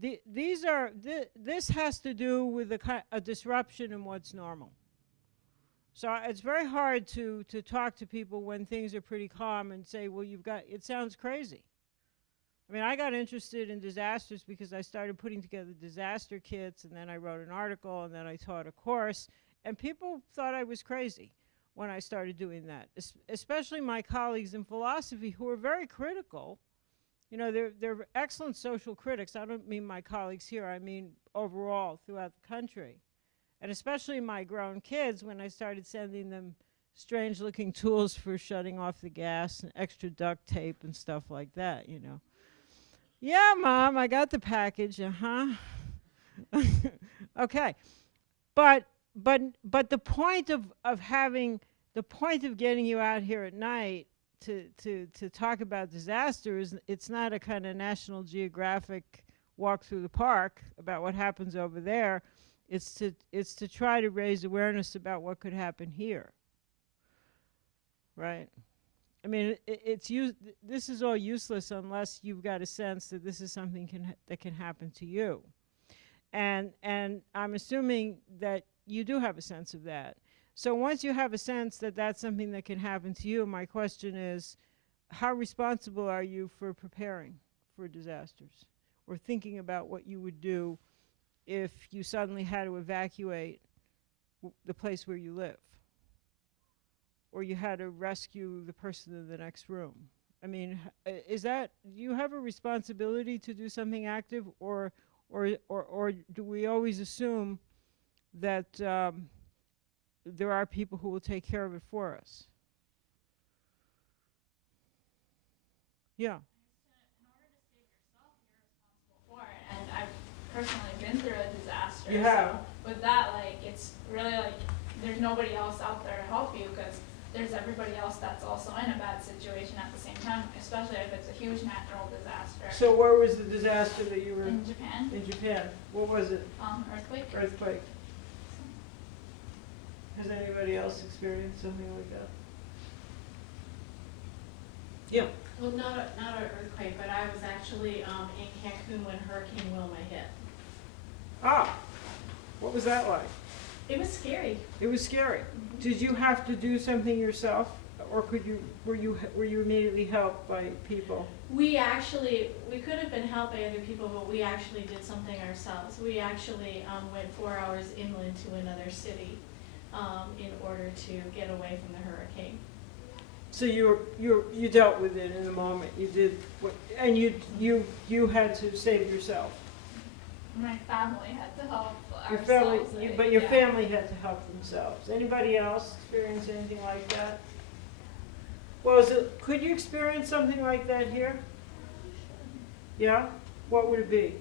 this has to do with a disruption in what's normal. So it's very hard to talk to people when things are pretty calm and say, well, it sounds crazy. I mean, I got interested in disasters because I started putting together disaster kits, and then I wrote an article, and then I taught a course, and people thought I was crazy when I started doing that, especially my colleagues in philosophy who are very critical. They're excellent social critics. I don't mean my colleagues here, I mean overall throughout the country. And especially my grown kids, when I started sending them strange-looking tools for shutting off the gas and extra duct tape and stuff like that, Yeah, Mom, I got the package, Okay. But the point of having the point of getting you out here at night to talk about disasters, it's not a kind of National Geographic walk through the park about what happens over there. It's to try to raise awareness about what could happen here. Right? I mean, this is all useless unless you've got a sense that this is something that can happen to you. And I'm assuming that you do have a sense of that. So once you have a sense that that's something that can happen to you, my question is, how responsible are you for preparing for disasters? Or thinking about what you would do if you suddenly had to evacuate the place where you live? Or you had to rescue the person in the next room? I mean, do you have a responsibility to do something active, or do we always assume that there are people who will take care of it for us? Yeah. In order to save yourself, you're responsible for it. And I've personally been through a disaster. You have. So with that, like, it's really like there's nobody else out there to help you because there's everybody else that's also in a bad situation at the same time, especially if it's a huge natural disaster. So where was the disaster that you were In Japan, in Japan? What was it? earthquake. Earthquake. Has anybody else experienced something like that? Yeah. Well, not an earthquake, but I was actually in Cancun when Hurricane Wilma hit. Ah, what was that like? It was scary. It was scary. Did you have to do something yourself, or were you immediately helped by people? We could have been helped by other people, but we actually did something ourselves. We actually went 4 hours inland to another city in order to get away from the hurricane. So you dealt with it in the moment. You did what, and you had to save yourself. My family had to help Your ourselves. family, but your family had to help themselves. Anybody else experience anything like that? Well, could you experience something like that here? Yeah? What would it be?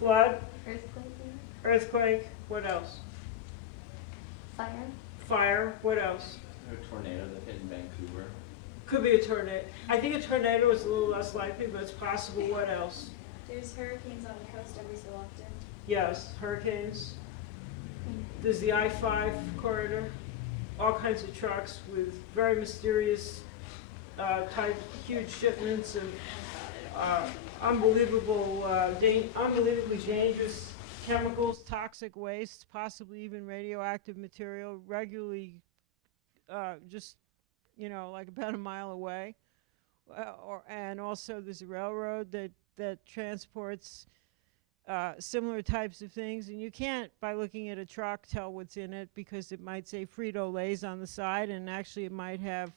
Flood? Earthquake, Earthquake? What else? fire. Fire? What else? A tornado that hit in Vancouver. Could be a tornado. I think a tornado is a little less likely, but it's possible. What else? There's hurricanes on the coast every so often. Yes, hurricanes. There's the I-5 corridor. All kinds of trucks with very mysterious type, huge shipments of unbelievably dangerous chemicals, toxic waste, possibly even radioactive material, regularly just, like about a mile away. And also there's a railroad that transports similar types of things, and you can't, by looking at a truck, tell what's in it because it might say Frito-Lays on the side, and actually it might have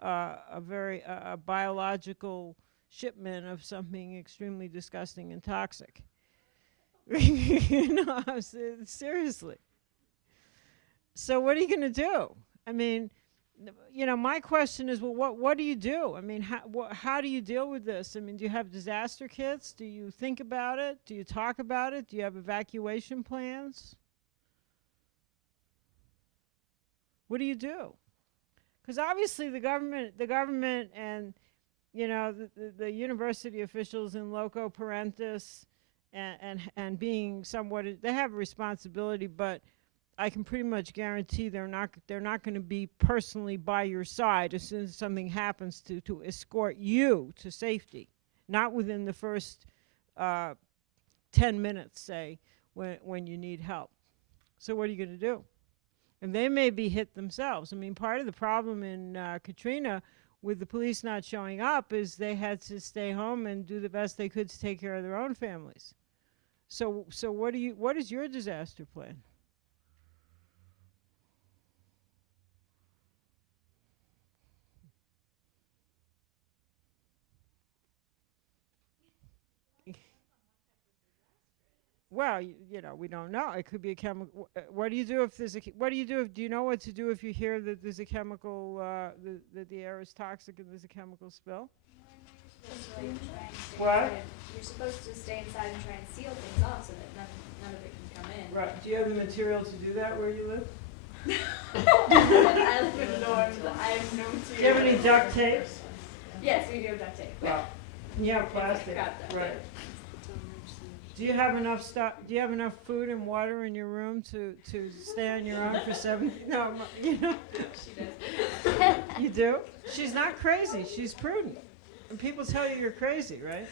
a biological shipment of something extremely disgusting and toxic. Seriously. So what are you going to do? I mean, my question is, well, what do you do? I mean, how do you deal with this? I mean, do you have disaster kits? Do you think about it? Do you talk about it? Do you have evacuation plans? What do you do? Because obviously the government and, the university officials in loco parentis and being somewhat, they have a responsibility, but I can pretty much guarantee they're not going to be personally by your side as soon as something happens to escort you to safety. Not within the first 10 minutes, say, when you need help. So what are you going to do? And they may be hit themselves. I mean, part of the problem in Katrina with the police not showing up is they had to stay home and do the best they could to take care of their own families. So what is your disaster plan? Well, we don't know. It could be a chemical. What do you do if there's do you know what to do if you hear that there's a chemical, that the air is toxic and there's a chemical spill? What? You're supposed to stay inside and try and seal things off so that none of it can come in. Right. Do you have the material to do that where you live? I live in the dorms. I have no Do you have any duct tape? Yes, we do have duct tape. You have plastic, Got duct right. tape. Do you have enough stuff, do you have enough food and water in your room to stay on your own for 7, no, you know? She does. You do? She's not crazy, she's prudent. And people tell you you're crazy, right?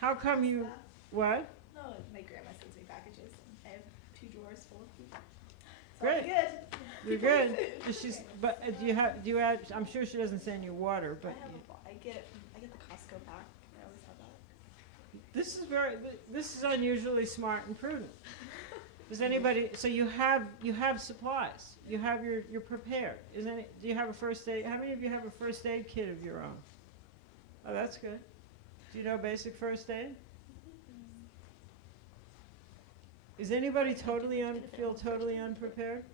How come you, what? No, my grandma sends me packages. I have 2 drawers full of food. Great. Good. You're good. But do you add, I'm sure she doesn't send you water, but I get the Costco pack. I always have that. this is unusually smart and prudent. Does anybody, so you have supplies, you're prepared. Do you have a first aid, how many of you have a first aid kit of your own? Oh, that's good. Do you know basic first aid? Is anybody feel totally unprepared?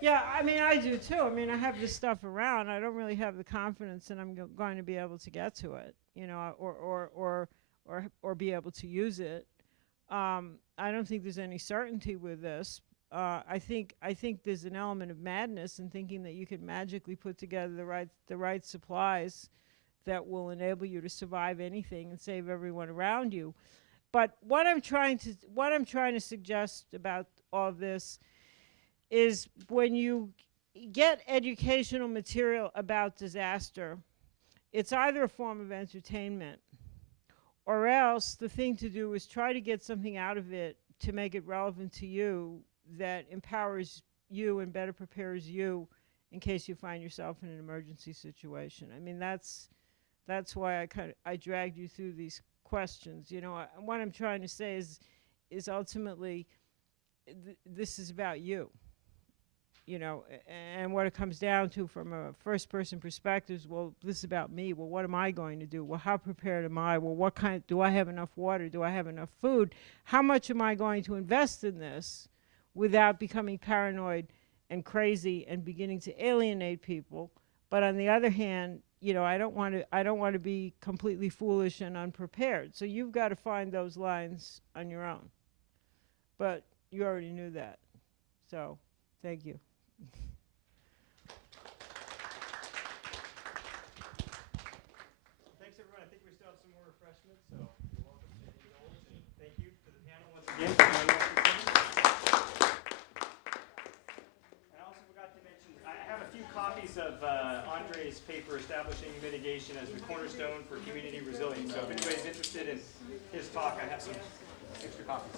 Yeah, I mean, I do too. I mean, I have this stuff around. I don't really have the confidence that I'm going to be able to get to it, you know, or be able to use it. I don't think there's any certainty with this. I think there's an element of madness in thinking that you could magically put together the right supplies that will enable you to survive anything and save everyone around you. But what I'm trying to suggest about all of this is when you get educational material about disaster, it's either a form of entertainment, or else the thing to do is try to get something out of it to make it relevant to you that empowers you and better prepares you in case you find yourself in an emergency situation. I mean, that's why I dragged you through these questions. You know, what I'm trying to say is ultimately this is about you. You know, and what it comes down to from a first-person perspective is, well, this is about me. Well, what am I going to do? Well, how prepared am I? Well, do I have enough water? Do I have enough food? How much am I going to invest in this without becoming paranoid and crazy and beginning to alienate people? But on the other hand, you know, I don't want to be completely foolish and unprepared. So you've got to find those lines on your own. But you already knew that. So, thank you. Thanks, everyone. I think we still have some more refreshments, so you're welcome to indulge. And thank you to the panel once again for joining us this evening. I also forgot to mention, I have a few copies of Andre's paper, Establishing Mitigation as the Cornerstone for Community Resilience. So if anybody's interested in his talk, I have some extra copies.